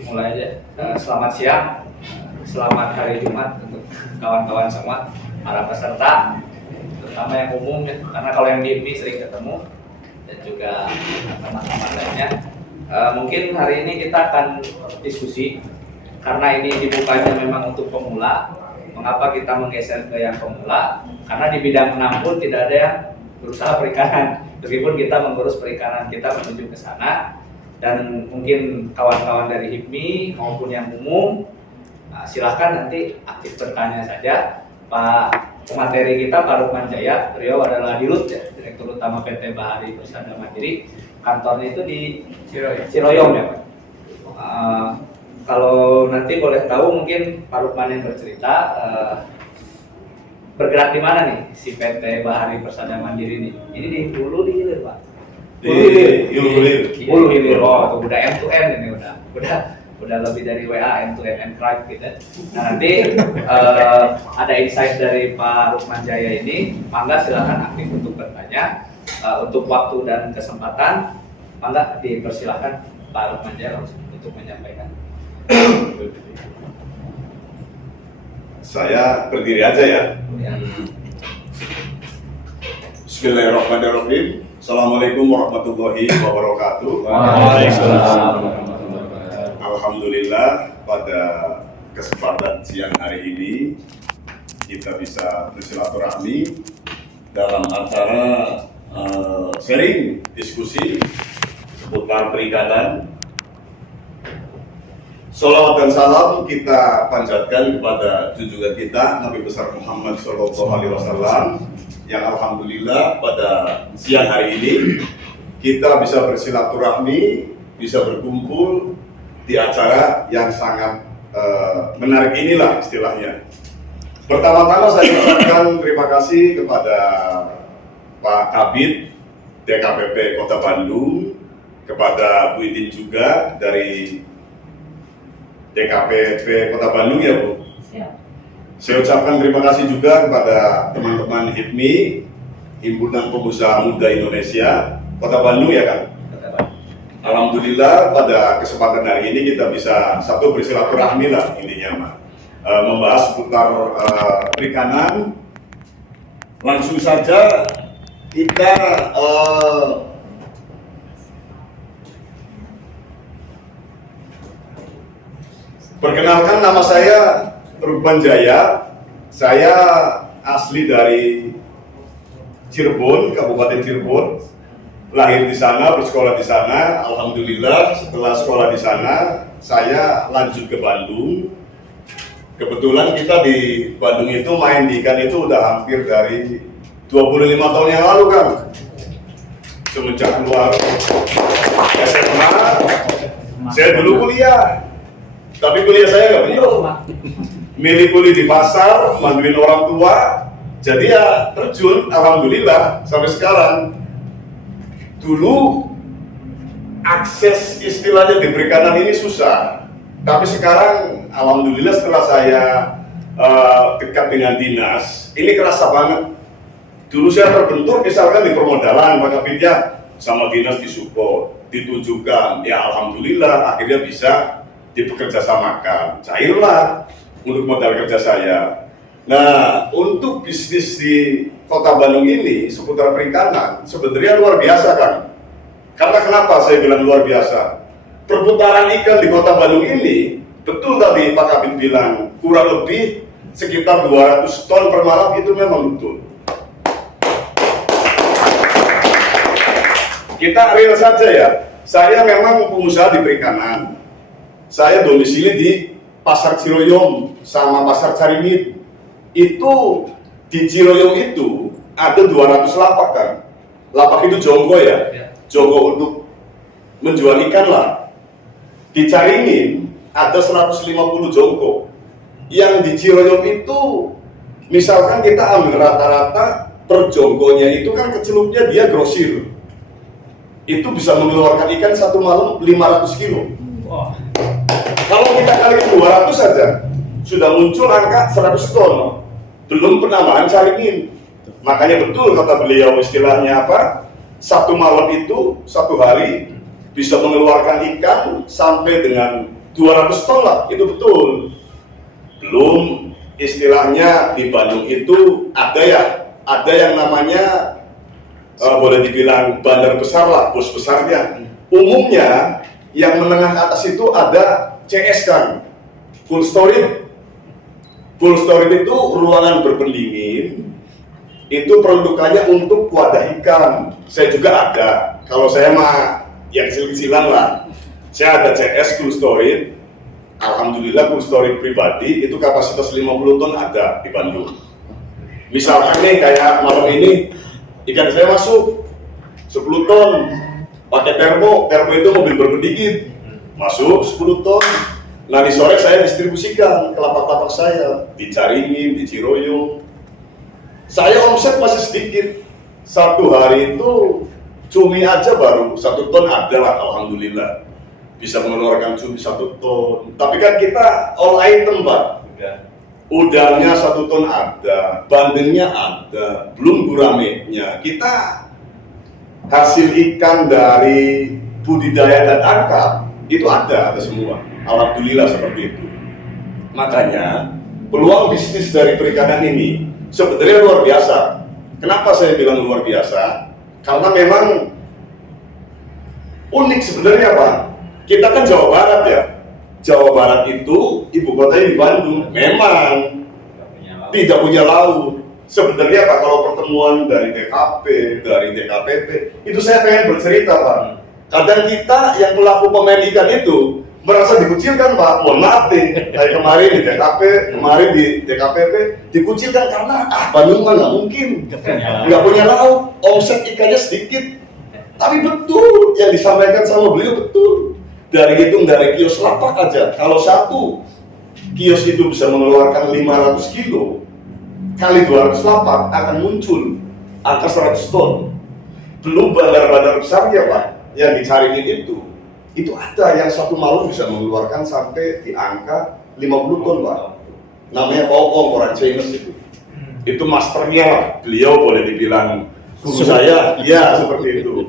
dimulai aja. Selamat siang, selamat hari Jumat untuk kawan-kawan semua, para peserta, terutama yang umum ya, karena kalau yang di sering ketemu dan juga teman-teman lainnya. Mungkin hari ini kita akan diskusi karena ini dibukanya memang untuk pemula. Mengapa kita menggeser ke yang pemula? Karena di bidang enam pun tidak ada yang berusaha perikanan, meskipun kita mengurus perikanan kita menuju ke sana. Dan mungkin kawan-kawan dari HIPMI maupun yang umum, silahkan nanti aktif bertanya saja. Pak pemateri kita Pak Rukman Jaya, beliau adalah Dirut ya, Direktur Utama PT Bahari Persada Mandiri. Kantornya itu di Ciroyom ya Pak. Kalau nanti boleh tahu mungkin Pak Rukman yang bercerita bergerak di mana nih si PT Bahari Persada Mandiri ini? Ini di hulu di hilir Pak. Hulu hilir. Oh, udah end to end ini udah lebih dari WA end to end encrypt gitu. Nah nanti ada insight dari Pak Rukman Jaya ini, mangga silakan aktif untuk bertanya. Untuk waktu dan kesempatan, mangga dipersilakan Pak Rukman Jaya langsung untuk menyampaikan. Saya berdiri aja ya. Bismillahirrahmanirrahim. Assalamualaikum warahmatullahi wabarakatuh. Waalaikumsalam. Alhamdulillah pada kesempatan siang hari ini kita bisa bersilaturahmi dalam acara sharing diskusi seputar perikanan. Salawat dan salam kita panjatkan kepada junjungan kita Nabi besar Muhammad SAW, yang alhamdulillah pada siang hari ini kita bisa bersilaturahmi, bisa berkumpul di acara yang sangat menarik inilah istilahnya. Pertama-tama saya ucapkan terima kasih kepada Pak Kabid DKPP Kota Bandung, kepada Bu Idin juga dari DKPP Kota Bandung ya Bu. Siap. Saya ucapkan terima kasih juga kepada teman-teman HIPMI, Himpunan Pengusaha Muda Indonesia Kota Bandung ya kan. Alhamdulillah pada kesempatan hari ini kita bisa satu bersilaturahmi lah intinya membahas seputar perikanan. Langsung saja kita perkenalkan, nama saya Rukman Jaya. Saya asli dari Cirebon, Kabupaten Cirebon. Lahir di sana, bersekolah di sana. Alhamdulillah setelah sekolah di sana, saya lanjut ke Bandung. Kebetulan kita di Bandung itu main di ikan itu udah hampir dari 25 tahun yang lalu kan. Semenjak keluar SMA, saya dulu kuliah. Tapi kuliah saya nggak bener, milih kuliah di pasar, bantuin orang tua, jadi ya terjun, alhamdulillah sampai sekarang. Dulu akses istilahnya di perikanan ini susah, tapi sekarang alhamdulillah setelah saya dekat dengan dinas, ini kerasa banget. Dulu saya terbentur misalkan di permodalan, maka bidya sama dinas disupport, ditujukan, ya alhamdulillah akhirnya bisa dipekerjasamakan, cairlah untuk modal kerja saya. Nah, untuk bisnis di Kota Bandung ini seputar perikanan sebenarnya luar biasa kan. Karena kenapa saya bilang luar biasa? Perputaran ikan di Kota Bandung ini, betul tadi Pak Kabid bilang, kurang lebih sekitar 200 ton per malam, itu memang betul. Kita real saja ya, saya memang pengusaha di perikanan. Saya domisili di Pasar Ciroyom sama Pasar Caringin. Itu di Ciroyom itu ada 200 lapak kan. Lapak itu jonggo ya. Jonggo untuk menjual ikan lah. Di Caringin ada 150 jonggo. Yang di Ciroyom itu misalkan kita ambil rata-rata per jonggonya itu kan kecelupnya dia grosir. Itu bisa mengeluarkan ikan satu malam 500 kilo. Wow. Kalau kita kali 200 saja sudah muncul angka 100 ton. Belum penambahan Caringin. Makanya betul kata beliau istilahnya apa? Satu malam itu, satu hari bisa mengeluarkan ikan sampai dengan 200 ton lah, itu betul. Belum istilahnya di Bandung itu ada yang namanya boleh dibilang bandar besar lah, bos besarnya. Umumnya yang menengah ke atas itu ada CS kan, cold storage. Cold storage itu ruangan berpendingin, itu produkannya untuk wadah ikan. Saya juga ada, kalau saya mah yang kecil-kecilan lah. Saya ada CS cold storage. Alhamdulillah cold storage pribadi itu kapasitas 50 ton ada di Bandung. Misalkan nih kayak malam ini ikan saya masuk 10 ton pakai termo itu mobil berpendingin masuk 10 ton. Nah di sore saya distribusikan ke lapak-lapak saya di Caringin, di Ciroyong. Saya omset masih sedikit, satu hari itu cumi aja baru 1 ton ada lah, alhamdulillah bisa mengeluarkan cumi 1 ton. Tapi kan kita all item Pak, udangnya 1 ton ada, bandengnya ada, belum guramenya. Kita hasil ikan dari budidaya dan tangkap itu ada semua. Alhamdulillah seperti itu. Makanya peluang bisnis dari perikanan ini sebenarnya luar biasa. Kenapa saya bilang luar biasa? Karena memang unik sebenarnya Pak. Kita kan Jawa Barat ya. Jawa Barat itu ibu kotanya di Bandung, memang tidak punya laut. Sebenarnya Pak, kalau pertemuan dari TKP, dari DKPP, itu saya pengen bercerita Pak. Kadang kita yang pelaku pemain ikan itu merasa dikucilkan Pak. Mohon maaf nih, kayak kemarin di TKP, kemarin di DKPP dikucilkan karena Bandung kan nggak mungkin, nggak punya laut, omset ikannya sedikit. Tapi betul yang disampaikan sama beliau betul. Dari hitung dari kios lapak aja, kalau satu kios itu bisa mengeluarkan 500 kilo kali 200 lapak akan muncul angka 100 ton. Belum bandar-bandar besar ya Pak, yang dicariin itu ada yang satu malam bisa mengeluarkan sampai di angka 50 ton Pak. Namanya Kokong, orang Chinese itu. Itu masternya lah, beliau boleh dibilang guru saya, ya seperti itu.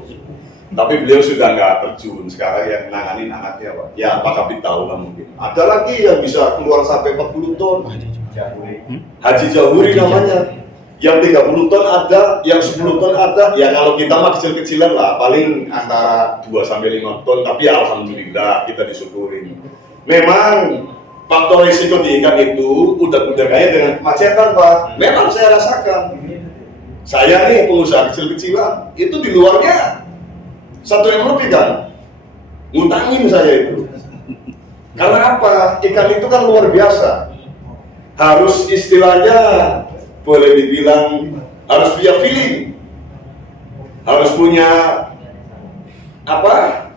Tapi beliau sudah nggak terjun, sekarang yang nanganin anaknya Pak. Ya Pak Kabit tahu lah mungkin. Ada lagi yang bisa keluar sampai 40 ton. Haji Jahuri namanya. Yang 30 ton ada, yang 10 ton ada. Ya kalau kita mah kecil-kecilan lah, paling antara 2-5 ton. Tapi ya alhamdulillah kita disyukurin. Memang faktor risiko di ikan itu udah kaya dengan kemacetan Pak. Memang saya rasakan. Saya nih pengusaha kecil-kecilan, itu di luarnya 1 M lebih kan, ngutangin saya itu. Karena apa? Ikan itu kan luar biasa. Harus istilahnya boleh dibilang harus punya feeling, harus punya apa?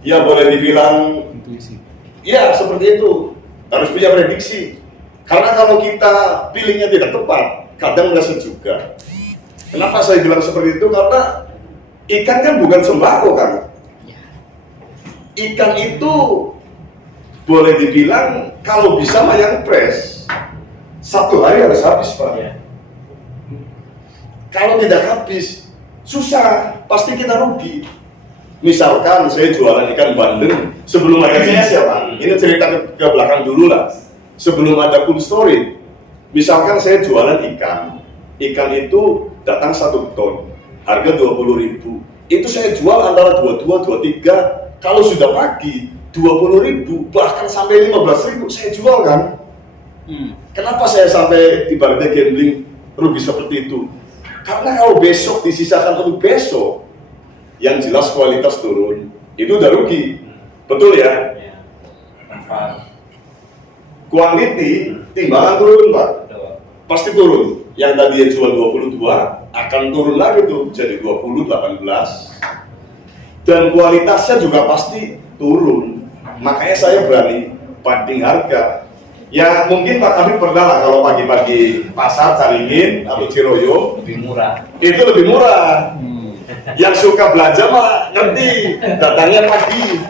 Ya boleh dibilang intuisi. Ya seperti itu. Harus punya prediksi. Karena kalau kita feelingnya tidak tepat, kadang merasa juga. Kenapa saya bilang seperti itu? Karena ikan kan bukan sembako kan. Ikan itu boleh dibilang kalau bisa mah yang fresh 1 hari harus habis Pak. Kalau tidak habis susah, pasti kita rugi. Misalkan saya jualan ikan bandeng sebelum ada CS ya Pak. Ini cerita ke belakang dulu lah. Sebelum ada cold storage, misalkan saya jualan ikan itu datang 1 ton, harga 20.000. Itu saya jual antara 22, 23. Kalau sudah pagi 20.000, bahkan sampai 15.000 saya jual kan. Kenapa saya sampai ibaratnya gambling rugi seperti itu? Karena kalau besok disisakan untuk besok, yang jelas kualitas turun, itu udah rugi. Betul ya? Quantity, timbangan turun Pak. Pasti turun. Yang tadi yang jual 22 akan turun lagi tuh jadi 20, 18. Dan kualitasnya juga pasti turun. Makanya saya berani banding harga. Ya mungkin Pak Kabit pernah lah kalau pagi-pagi pasar Caringin atau Ciroyong lebih murah. Itu lebih murah. Yang suka belanja mah ngerti, datangnya pagi.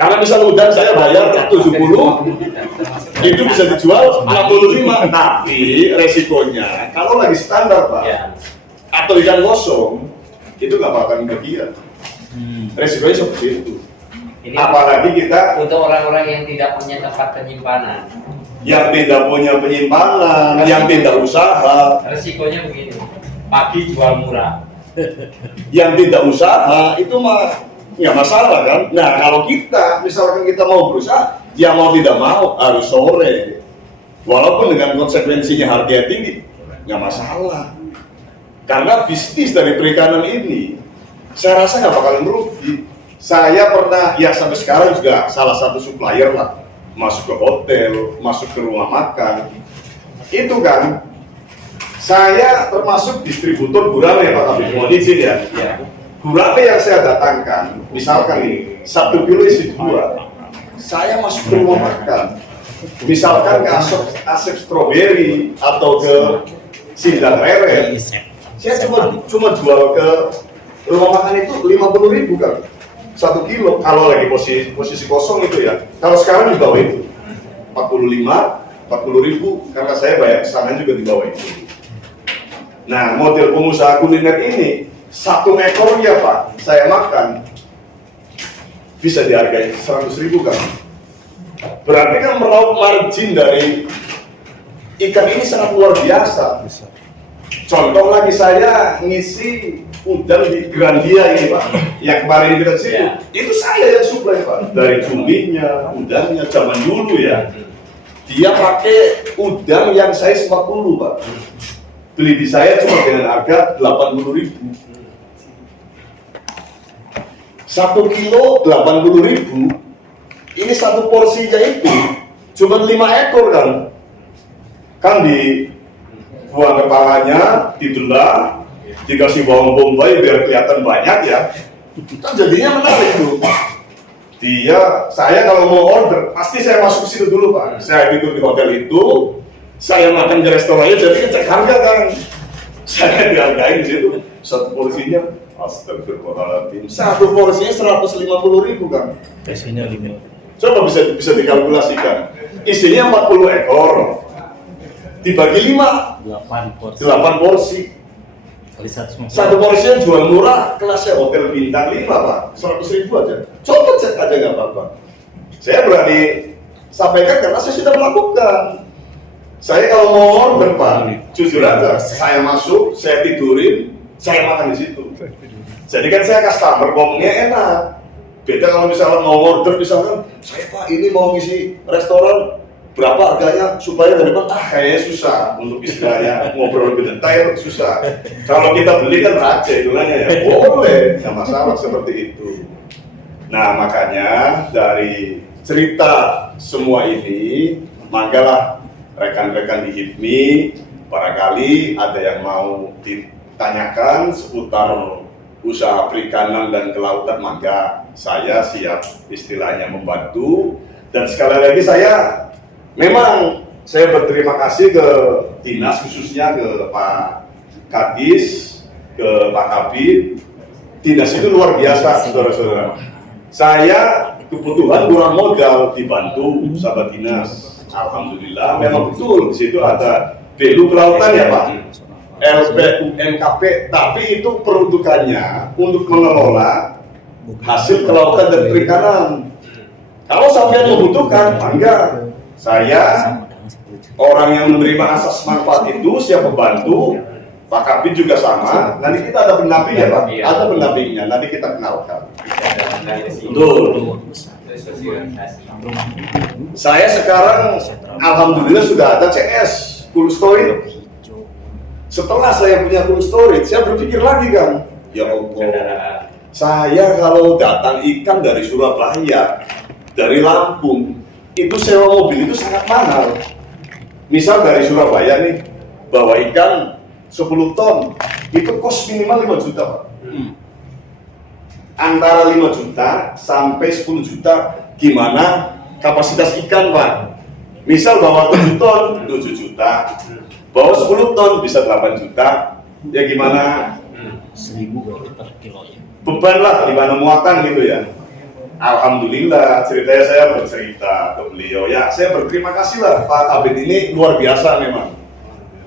Karena misal udang saya bayar 70, itu bisa dijual 65. Tapi resikonya kalau lagi standar Pak, atau ikan kosong, itu nggak bakalan kebagian. Resikonya seperti itu. Ini Apalagi kita untuk orang-orang yang tidak punya tempat penyimpanan. yang tidak punya penyimpanan, yang tidak usaha, Resikonya begini, pagi jual murah. yang tidak usaha itu mah nggak masalah kan. Nah kalau kita misalkan kita mau berusaha, ya mau tidak mau harus sore, walaupun dengan konsekuensinya harganya tinggi, nggak masalah. Karena bisnis dari perikanan ini, saya rasa nggak bakalan rugi. Saya pernah, ya sampai sekarang juga salah satu supplier lah, masuk ke hotel, masuk ke rumah makan, itu kan. Saya termasuk distributor gurame Pak Kabit, mohon izin ya. Gurame yang saya datangkan, misalkan nih, 1 kilo isi 2, saya masuk ke rumah makan, misalkan ke Asep Strawberry atau ke Sindang Rere, saya cuma jual ke rumah makan itu 50.000 kan, 1 kilo, kalau lagi posisi kosong itu ya. Kalau sekarang di bawah itu 40.000, karena saya bayar kesana juga di bawah itu. Nah, model pengusaha kuliner ini 1 ekornya Pak, saya makan bisa dihargai 100.000 kan. Berarti kan meraup margin dari ikan ini sangat luar biasa. Contoh lagi, saya ngisi udang di Grandia ini Pak, yang kemarin kita situ, itu saya yang supply Pak, dari cumbinya, udangnya, zaman dulu ya. Dia pakai udang yang size 40 Pak. Beli di saya cuma dengan harga 80.000. 1 kilo 80.000. Ini 1 porsinya itu cuma 5 ekor kan. Kan dibuang kepalanya, dibelah, dikasih bawang bombay biar kelihatan banyak ya. Kan jadinya menarik itu. Saya kalau mau order pasti saya masuk situ dulu Pak. Saya tidur di hotel itu, saya makan di restorannya, jadi cek harga kan. Saya dihargain di situ 1 porsinya, astagfirullahaladzim, 1 porsinya 150.000 kan. Isinya 5. Coba bisa dikalkulasikan. Isinya 40 ekor, dibagi 5, 8 porsi. 8 porsi. Kali 150. 1 porsinya jual murah, kelasnya hotel bintang 5 Pak, 100.000 aja. Coba cek aja nggak apa-apa. Saya berani sampaikan karena saya sudah melakukan. Saya kalau mau order Pak, jujur aja, saya masuk, saya tidurin, saya makan di situ. Jadi kan saya customer, ngomongnya enak. Beda kalau misalnya mau order, misalkan, saya Pak ini mau ngisi restoran, berapa harganya supaya dari depan, kayaknya susah untuk istilahnya ngobrol lebih detail, susah. Kalau kita beli kan raja hitungannya ya, boleh, nggak masalah seperti itu. Nah makanya dari cerita semua ini, manggalah rekan-rekan di HIPMI, barangkali ada yang mau ditanyakan seputar usaha perikanan dan kelautan, maka saya siap istilahnya membantu. Dan sekali lagi saya berterima kasih ke dinas, khususnya ke Pak Kadis, ke Pak Kabit. Dinas itu luar biasa saudara-saudara. Saya kebutuhan kurang modal dibantu sahabat dinas. Alhamdulillah, memang betul di situ ada BLU kelautan ya Pak, LPUMKP, tapi itu peruntukannya untuk mengelola hasil kelautan dan perikanan. Kalau sampai membutuhkan, mangga saya orang yang menerima asas manfaat itu siap membantu. Pak Kabit juga sama. Nanti kita ada pendampingnya Pak, ada pendampingnya. Nanti kita kenalkan. Betul. Saya sekarang alhamdulillah sudah ada CS, cold storage. Setelah saya punya cold storage, saya berpikir lagi kan, ya Allah, saya kalau datang ikan dari Surabaya, dari Lampung, itu sewa mobil itu sangat mahal. Misal dari Surabaya nih, bawa ikan 10 ton, itu kos minimal 5 juta Pak. Antara 5 juta sampai 10 juta, gimana kapasitas ikan Pak? Misal bawa 7 ton, 7 juta, bawa 10 ton bisa 8 juta, ya gimana? 1.000 per kilo ya. Beban lah, gimana muatan gitu ya. Alhamdulillah, ceritanya saya bercerita ke beliau, ya saya berterima kasih lah, Pak Kabit ini luar biasa memang.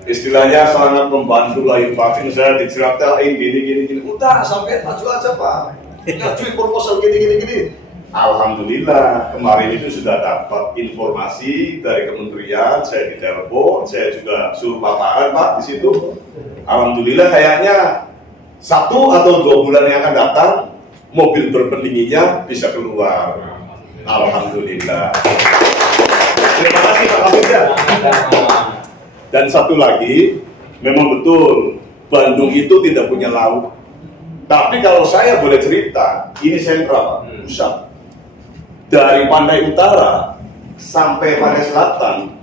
Istilahnya sangat membantu lah, Pak, saya diceritain gini, udah sampai maju aja Pak, ngajuin proposal gini. Alhamdulillah kemarin itu sudah dapat informasi dari kementerian, saya ditelepon, saya juga suruh paparan Pak di situ. Alhamdulillah kayaknya 1 atau 2 bulan yang akan datang mobil berpendinginnya bisa keluar. Alhamdulillah. Terima kasih Pak Kabid ya. Dan satu lagi, memang betul Bandung itu tidak punya laut. Tapi kalau saya boleh cerita, ini sentral Pak, pusat. Dari Pantai Utara sampai Pantai Selatan,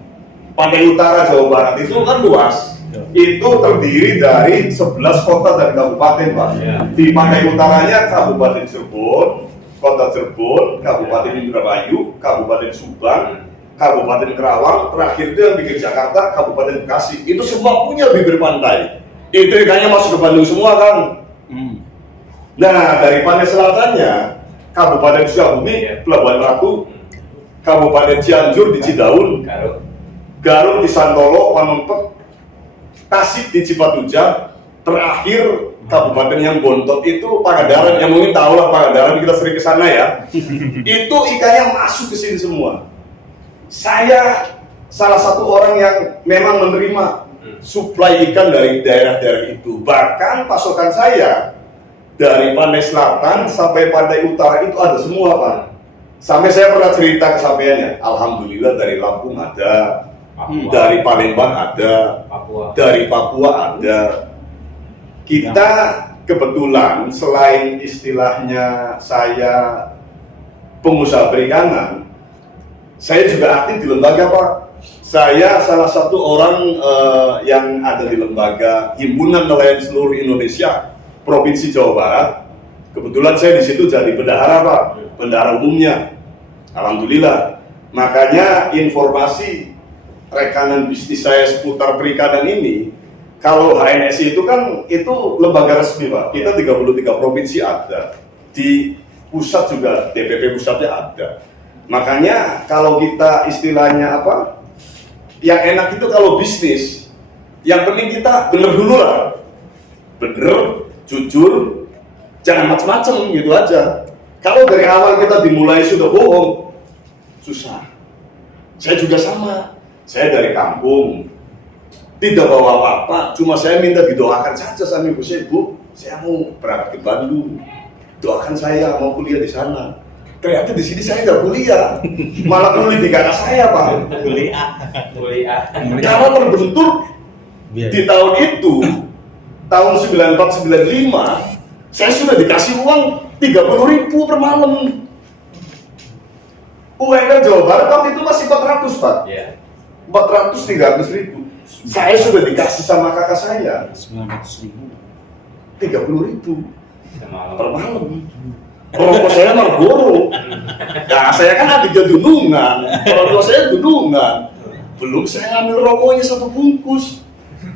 Pantai Utara Jawa Barat itu kan luas. Itu terdiri dari 11 kota dan kabupaten Pak. Di Pantai Utaranya Kabupaten Cirebon, Kota Cirebon, Kabupaten Indramayu, Kabupaten Subang, Kabupaten Kerawang, terakhir itu yang bikin Jakarta, Kabupaten Bekasi. Itu semua punya bibir pantai. Itu ikannya masuk ke Bandung semua kan. Nah, dari pantai selatannya, Kabupaten Sukabumi, Pelabuhan Ratu, Kabupaten Cianjur di Cidaun, Garut di Santolo, Pamengpek, Tasik di Cipatujah, terakhir kabupaten yang bontot itu Pangandaran, yang mungkin tahu lah Pangandaran, kita sering ke sana ya. Itu ikannya masuk ke sini semua. Saya salah satu orang yang memang menerima suplai ikan dari daerah-daerah itu. Bahkan pasokan saya dari Pantai Selatan sampai Pantai Utara itu ada semua Pak. Sampai saya pernah cerita kesampaiannya. Alhamdulillah dari Lampung ada, dari Palembang ada, dari Papua ada. Kita kebetulan selain istilahnya saya pengusaha perikanan, saya juga aktif di lembaga Pak. Saya salah satu orang yang ada di lembaga Himpunan Nelayan Seluruh Indonesia Provinsi Jawa Barat. Kebetulan saya di situ jadi bendahara Pak, bendahara umumnya. Alhamdulillah. Makanya informasi rekanan bisnis saya seputar perikanan ini, kalau HNSI itu kan itu lembaga resmi Pak. Kita 33 provinsi ada. Di pusat juga DPP pusatnya ada. Makanya kalau kita istilahnya apa? Yang enak itu kalau bisnis, yang penting kita bener dulu lah. Bener, jujur, jangan macam-macam gitu aja. Kalau dari awal kita dimulai sudah bohong, susah. Saya juga sama. Saya dari kampung, tidak bawa apa-apa, cuma saya minta didoakan saja sama ibu saya, Bu, saya mau berangkat ke Bandung, doakan saya mau kuliah di sana. Ternyata di sini saya nggak kuliah, malah kuliah di kakak saya Pak. Kuliah. Karena terbentur di tahun itu, tahun 94-95, saya sudah dikasih uang 30.000 per malam. UMR Jawa Barat waktu itu masih 400 Pak. 400-300 ribu. Saya sudah dikasih sama kakak saya 900.000. 30.000 per malam. Rokok saya Marlboro. Nah, saya kan adiknya Dunungan. Orang tua saya Dunungan. Belum saya ngambil rokoknya 1 bungkus.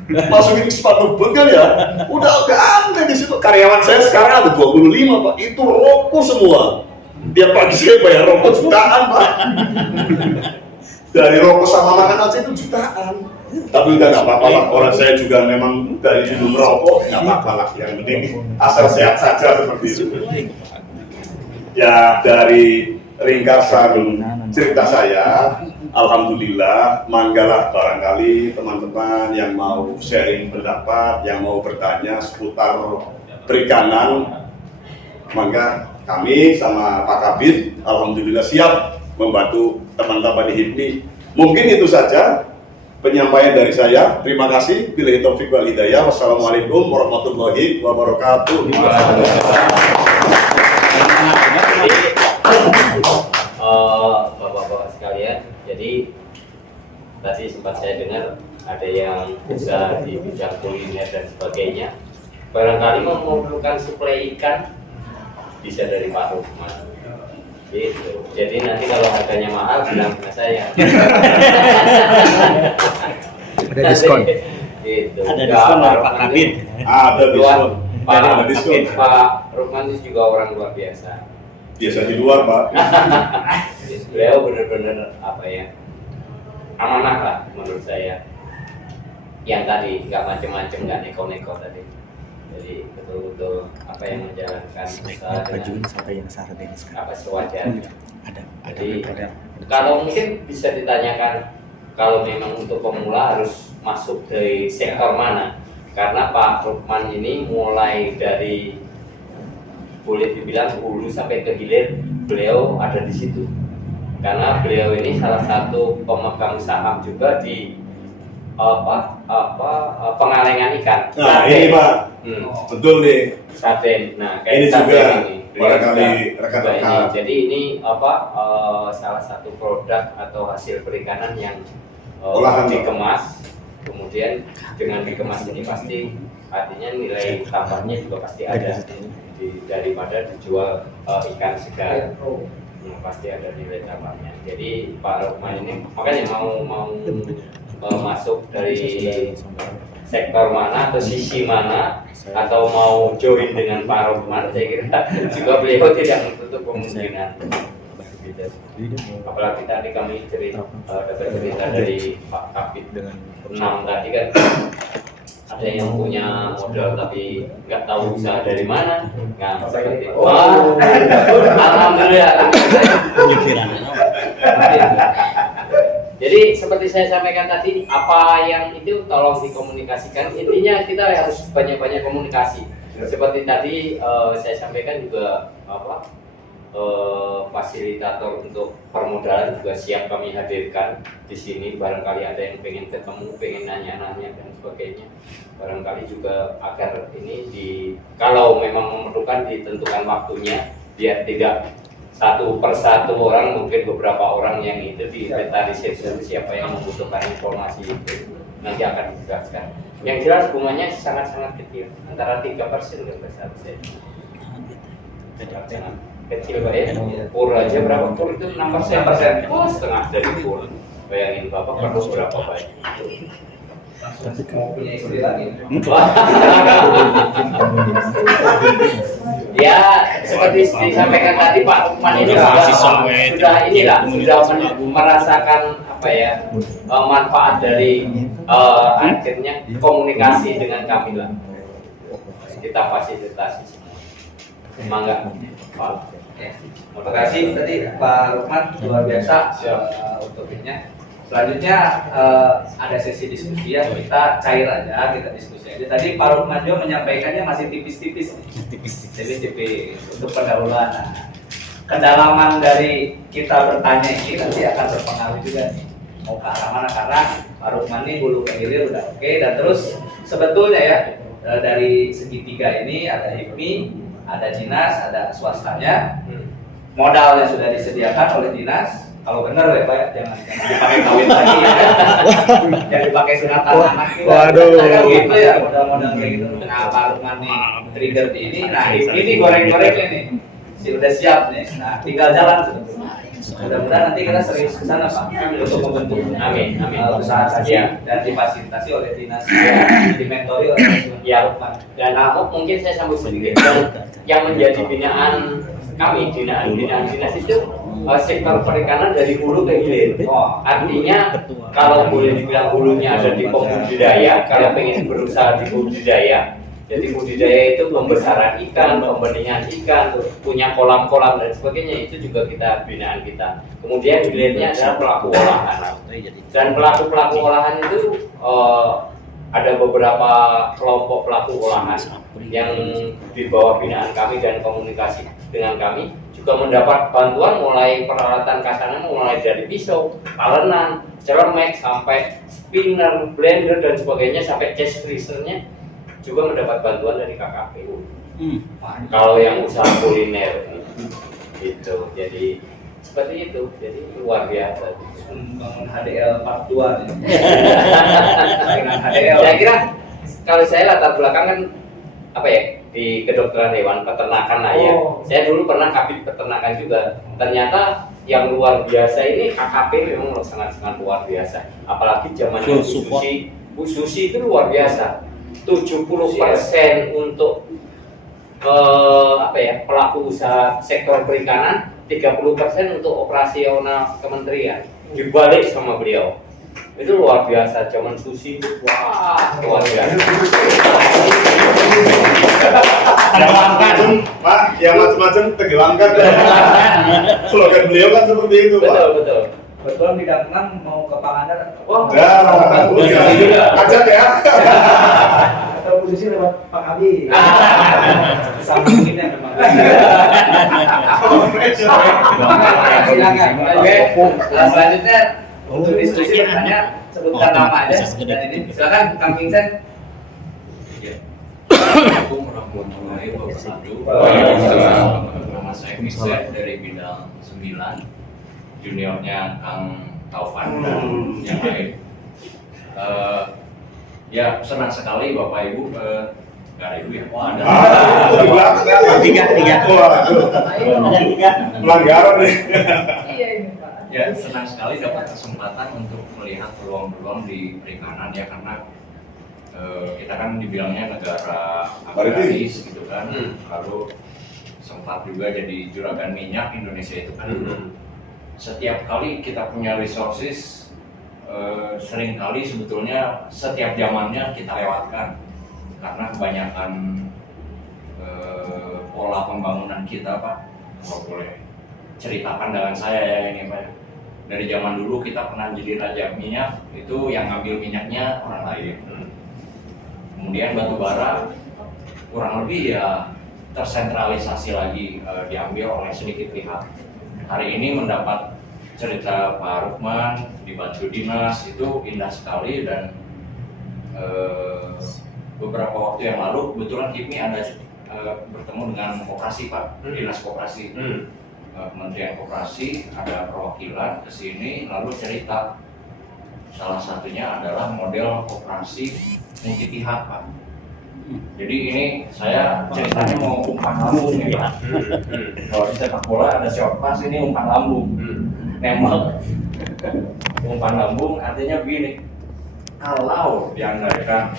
Masukin ke sepatu boot kan ya. Udah antri di situ. Karyawan saya sekarang ada 25 Pak. Itu rokok semua. Tiap pagi saya bayar rokok jutaan Pak. Dari rokok sama makan aja itu jutaan. Tapi udah nggak apa-apa lah, orang saya juga memang dari dulu merokok, nggak apa-apa lah. Yang penting asal sehat saja seperti itu. Ya, dari ringkasan cerita saya, alhamdulillah, manggalah barangkali teman-teman yang mau sharing pendapat, yang mau bertanya seputar perikanan, maka kami sama Pak Kabid, alhamdulillah siap membantu teman-teman di HIPMI. Mungkin itu saja penyampaian dari saya. Terima kasih. Billahi taufiq wal hidayah. Wassalamualaikum warahmatullahi wabarakatuh. Bapak-bapak sekalian, jadi tadi sempat saya dengar ada yang usaha di bidang kuliner dan sebagainya. Barangkali memerlukan suplai ikan bisa dari Pak Rukman. Gitu. Jadi nanti kalau harganya mahal bilang ke saya. Ada diskon. Gitu. Ada diskon dari Pak Kabid. Ada diskon. Pak diskon. Pak Rukman itu juga orang luar biasa. Biasa di luar Pak. Beliau benar-benar apa ya, amanah lah menurut saya. Yang tadi nggak macem-macem, nggak neko-neko tadi. Jadi betul-betul apa yang menjalankan usaha dengan apa sewajarnya. Jadi kalau mungkin bisa ditanyakan kalau memang untuk pemula harus masuk dari sektor mana? Karena Pak Rukman ini mulai dari boleh dibilang hulu sampai ke hilir beliau ada di situ. Karena beliau ini salah satu pemegang saham juga di pengalengan ikan. Nah ini Pak, betul nih. Saten. Nah, Ini kayak juga beliau barangkali juga rekan-rekan. ini. Jadi ini salah satu produk atau hasil perikanan yang Olahan. dikemas. Kemudian dengan dikemas ini pasti artinya nilai tambahnya juga pasti ada daripada dijual ikan segar. Pasti ada nilai tambahnya. Jadi Pak Rukman ini makanya mau masuk dari sektor mana atau sisi mana atau mau join dengan Pak Rukman, saya kira juga beliau tidak menutup kemungkinan. Apalagi tadi kami dapat cerita dari Pak Kapit 6 tadi kan ada yang punya modal tapi nggak tahu usaha dari mana. Nah, seperti itu. Alhamdulillah. Jadi seperti saya sampaikan tadi, apa yang itu tolong dikomunikasikan. Intinya kita harus banyak-banyak komunikasi. Seperti tadi saya sampaikan juga fasilitator untuk permodalan juga siap kami hadirkan di sini. Barangkali ada yang pengen ketemu, pengen nanya-nanya dan sebagainya. Barangkali juga agar ini kalau memang memerlukan ditentukan waktunya, biar tidak satu persatu orang, mungkin beberapa orang yang itu diinventarisir siapa yang membutuhkan informasi itu nanti akan dijelaskan. Yang jelas bunganya sangat-sangat kecil, antara 3% dan besar saja. Sangat kecil Pak ya. Pur aja berapa pur itu 6%. Oh, setengah dari pur. Bayangin Bapak perlu berapa banyak. Mau punya istri lagi. Ya, seperti disampaikan tadi Pak Rukman ini sudah merasakan manfaat dari akhirnya komunikasi dengan kami lah. Kita fasilitasi semua. Mangga, Pak. Terima kasih tadi Pak Rukman, luar biasa untuk ini. Selanjutnya ada sesi diskusi ya, kita cair aja, kita diskusi aja. Tadi Pak Rukman juga menyampaikannya masih tipis-tipis untuk pendahuluan. Nah, kedalaman dari kita bertanya ini nanti akan berpengaruh juga nih mau ke arah mana, karena Pak Rukman ini hulu ke hilir udah oke. Dan terus sebetulnya ya dari segitiga ini ada HIPMI, ada dinas, ada swastanya. Modalnya sudah disediakan oleh dinas. Kalau benar ya Pak ya, jangan dipakai kawin lagi ya. Jangan dipakai sunatan anak juga. Waduh. Gitu ya, modal-modal kayak gitu. Nah, Pak Rukman nih trigger di ini. Nah, ini goreng-goreng ini. Udah siap nih. Nah, tinggal jalan sebetulnya. Mudah-mudahan nanti kita serius ke sana Pak untuk membentuk usaha saja dan difasilitasi oleh dinas, dimentori oleh Pak Rukman. Dan mungkin saya sambung sedikit. Yang menjadi binaan kami, binaan dinas itu sektor perikanan dari hulu ke hilir. Artinya kalau boleh dibilang hulunya ada di pembudidaya, kalau pengen berusaha di budidaya, jadi budidaya itu pembesaran ikan, pembenihan ikan, punya kolam-kolam dan sebagainya, itu juga binaan kita. Kemudian hilirnya adalah pelaku olahan. Dan pelaku olahan itu ada beberapa kelompok pelaku olahan yang di bawah binaan kami dan komunikasi dengan kami juga mendapat bantuan mulai peralatan kasarannya, mulai dari pisau, talenan, cermek, sampai spinner, blender dan sebagainya, sampai chest freezernya juga mendapat bantuan dari KKP. Kalau yang usaha kuliner gitu, jadi seperti itu, jadi luar biasa. Bangun HDL part 2 nih. Saingan HDL. Saya kira kalau saya latar belakang kan di kedokteran hewan, peternakan lah ya. Saya dulu pernah kabit peternakan juga. Ternyata yang luar biasa ini KKP memang sangat-sangat luar biasa. Apalagi zaman Bu Susi itu luar biasa. 70% untuk pelaku usaha sektor perikanan, 30% untuk operasional kementerian dibalik sama beliau. itu luar biasa. Zaman sushi itu wah luar biasa. Macam-macam, Pak, yang macam-macam tenggelamkan. Slogan beliau kan seperti itu, Pak. Betul betul. Kebetulan di Datnan mau ke Pangandaran. Wah, Ya, ajak ya. Atau posisi lewat Pak Abi. Sambunginnya memang. Silakan. Oke. Selanjutnya untuk diskusi bertanya sebutkan nama aja. Dan ini silakan Kang Vincent. Assalamualaikum warahmatullahi wabarakatuh. Nama saya Vincent dari bidang 9, juniornya Kang Taufan dan yang lain. Ya senang sekali Bapak Ibu, nggak ada ibu ya? Wah ada. Tiga. Waduh, Ada tiga. pelanggaran nih. Ya senang sekali dapat kesempatan untuk melihat peluang-peluang di perikanan ya, karena kita kan dibilangnya negara agraris gitu kan, lalu sempat juga jadi juragan minyak Indonesia itu kan. Setiap kali kita punya resources, seringkali sebetulnya setiap zamannya kita lewatkan karena kebanyakan pola pembangunan kita, Pak. Kalau boleh ceritakan dengan saya ya ini, Pak. Dari zaman dulu kita pernah jadi raja minyak, itu yang ngambil minyaknya orang lain. Kemudian batu bara kurang lebih ya tersentralisasi lagi, diambil oleh sedikit pihak. Hari ini mendapat cerita Pak Rukman dibantu dinas itu indah sekali, dan beberapa waktu yang lalu kebetulan KIPMI ada bertemu dengan koperasi, Pak, dinas koperasi, Kementerian Koperasi, ada perwakilan ke sini lalu cerita salah satunya adalah model koperasi multi pihak, Pak. Jadi ini saya ceritanya mau umpan lambung ya, Pak. Kalau di sepak bola ada short pass, ini umpan lambung. Nembak. Umpan lambung artinya begini. Kalau diandaikan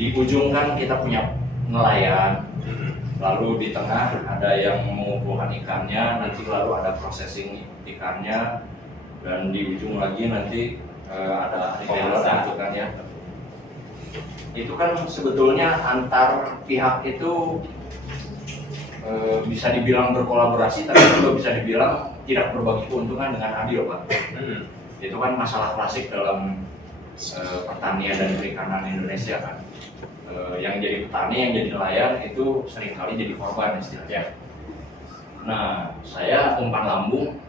di ujung kan kita punya nelayan, lalu di tengah ada yang mengumpulkan ikannya, nanti lalu ada processing ikannya, dan di ujung lagi nanti ada retailer gitu kan ya. Itu kan sebetulnya antar pihak itu bisa dibilang berkolaborasi, tapi juga bisa dibilang tidak berbagi keuntungan dengan adil, Pak. Itu kan masalah klasik dalam pertanian dan perikanan Indonesia kan. Yang jadi petani, yang jadi nelayan itu seringkali jadi korban istilahnya. Nah, saya umpan lambung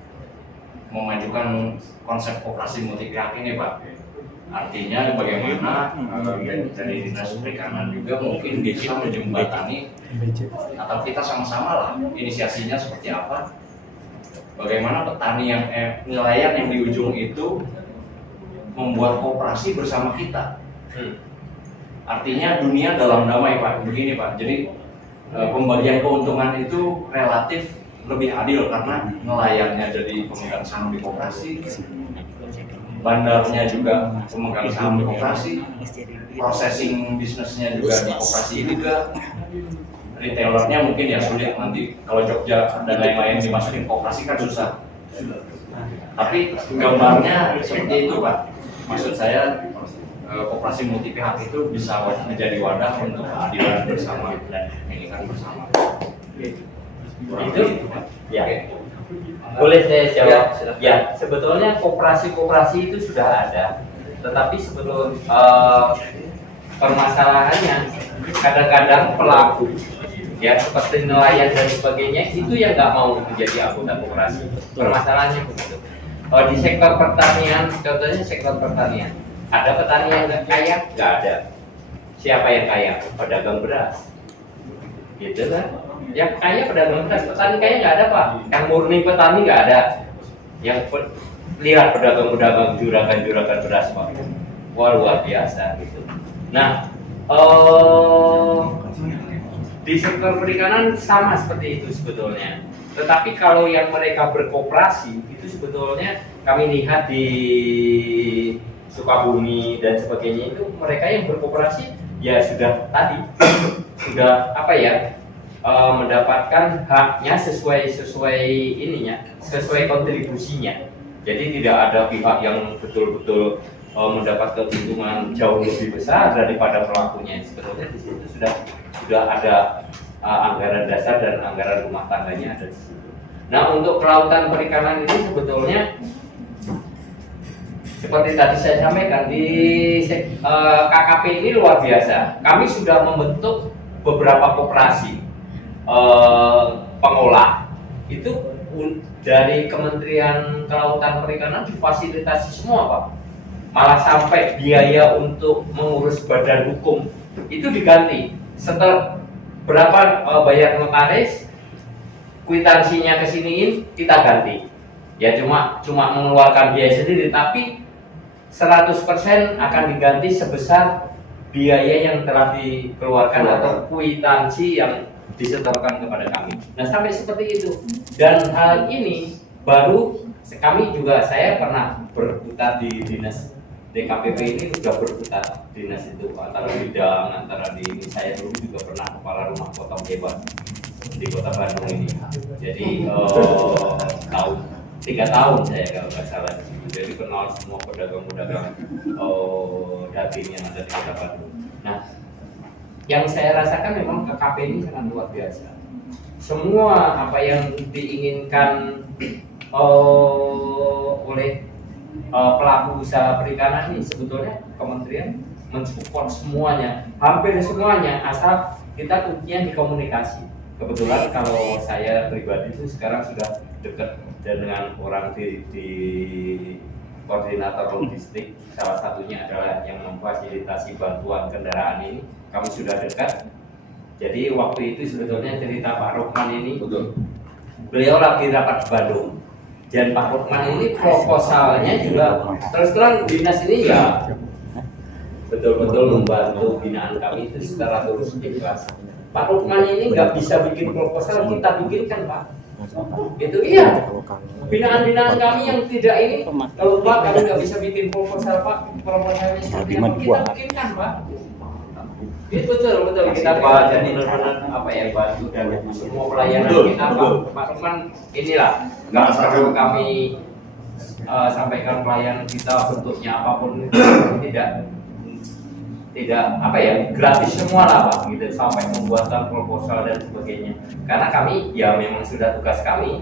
memajukan konsep koperasi multi pihak ini, Pak. Artinya bagaimana dari dinas perikanan juga mungkin bisa menjembatani, atau kita sama-sama lah inisiasinya seperti apa. Bagaimana petani yang nelayan yang di ujung itu membuat koperasi bersama kita. Artinya dunia dalam damai, Pak. Begini, Pak. Jadi pembagian keuntungan itu relatif lebih adil karena nelayannya jadi pemegang saham di koperasi, bandarnya juga pemegang saham di koperasi, processing bisnisnya juga di koperasi juga, retailernya mungkin ya sulit nanti kalau Jogja dan lain-lain dimasukin koperasi kan susah. Tapi gambarnya seperti itu, Pak. Maksud saya koperasi multi pihak itu bisa menjadi wadah untuk keadilan bersama dan menginginkan bersama. Itu ya. Boleh saya jawab? Ya, sebetulnya koperasi-koperasi itu sudah ada, tetapi sebetulnya permasalahannya kadang-kadang pelaku ya seperti nelayan dan sebagainya itu yang nggak mau menjadi anggota koperasi. Permasalahannya begitu. Di sektor pertanian, contohnya sektor pertanian, ada petani yang nggak kaya? Nggak ada. Siapa yang kaya? Pedagang beras, gitu kan? Yang kaya pedagang beras, petani kaya nggak ada, Pak. Yang murni petani nggak ada. Yang lihat pedagang-pedagang juragan-juragan beras, Pak. Wah, luar biasa gitu. Nah, di sektor perikanan sama seperti itu sebetulnya. Tetapi kalau yang mereka berkoperasi itu sebetulnya kami lihat di Sukabumi dan sebagainya itu mereka yang berkoperasi ya sudah tadi sudah apa ya mendapatkan haknya sesuai ininya, sesuai kontribusinya. Jadi tidak ada pihak yang betul-betul mendapat keuntungan jauh lebih besar daripada pelakunya. Sebetulnya di situ sudah ada anggaran dasar dan anggaran rumah tangganya ada di situ. Nah, untuk kelautan perikanan ini sebetulnya seperti tadi saya sampaikan di KKP ini luar biasa. Kami sudah membentuk beberapa koperasi pengolah. Itu dari Kementerian Kelautan Perikanan difasilitasi semua, Pak. Malah sampai biaya untuk mengurus badan hukum itu diganti. Setelah berapa bayar notaris, kwitansinya kesiniin kita ganti. Ya cuma mengeluarkan biaya sendiri, tapi 100% akan diganti sebesar biaya yang telah dikeluarkan atau kwitansi yang disetorkan kepada kami. Nah, sampai seperti itu. Dan hal ini baru kami juga, saya pernah berputar di dinas DKPP ini, sudah berputar dinas itu antara bidang, antara di ini. Saya dulu juga pernah kepala rumah potong hewan di Kota Bandung ini. Jadi tahun 3 tahun saya kalau nggak salah. Jadi kenal semua pedagang-pedagang daging yang ada di Kota Bandung. Nah, yang saya rasakan memang KKP ini sangat luar biasa. Semua apa yang diinginkan oleh pelaku usaha perikanan ini sebetulnya kementerian mensupport semuanya, hampir semuanya, asal kita kuncinya di komunikasi. Kebetulan kalau saya pribadi itu sekarang sudah dekat dengan orang di koordinator logistik, salah satunya adalah yang memfasilitasi bantuan kendaraan ini. Kami sudah dekat. Jadi waktu itu sebetulnya cerita Pak Rukman ini, beliau lagi rapat di Bandung. Dan Pak Rukman ini proposalnya juga terus terang dinas ini ya betul-betul membantu binaan kami itu secara tulus ikhlas. Pak Rukman ini nggak bisa bikin proposal, kita bikinkan, Pak. Itu iya. Binaan-binaan kami yang tidak ini, kalau Pak kami nggak bisa bikin proposal, Pak, proposalnya seperti apa, kita bikinkan, Pak. Itu betul kita Pak, jadi benar-benar apa ya, bantu dan semua pelayanan kita Pak Rukman inilah nggak perlu kami sampaikan pelayanan kita bentuknya apapun tidak apa ya, gratis semua lah Pak, gitu, sampai pembuatan proposal dan sebagainya. Karena kami ya memang sudah tugas kami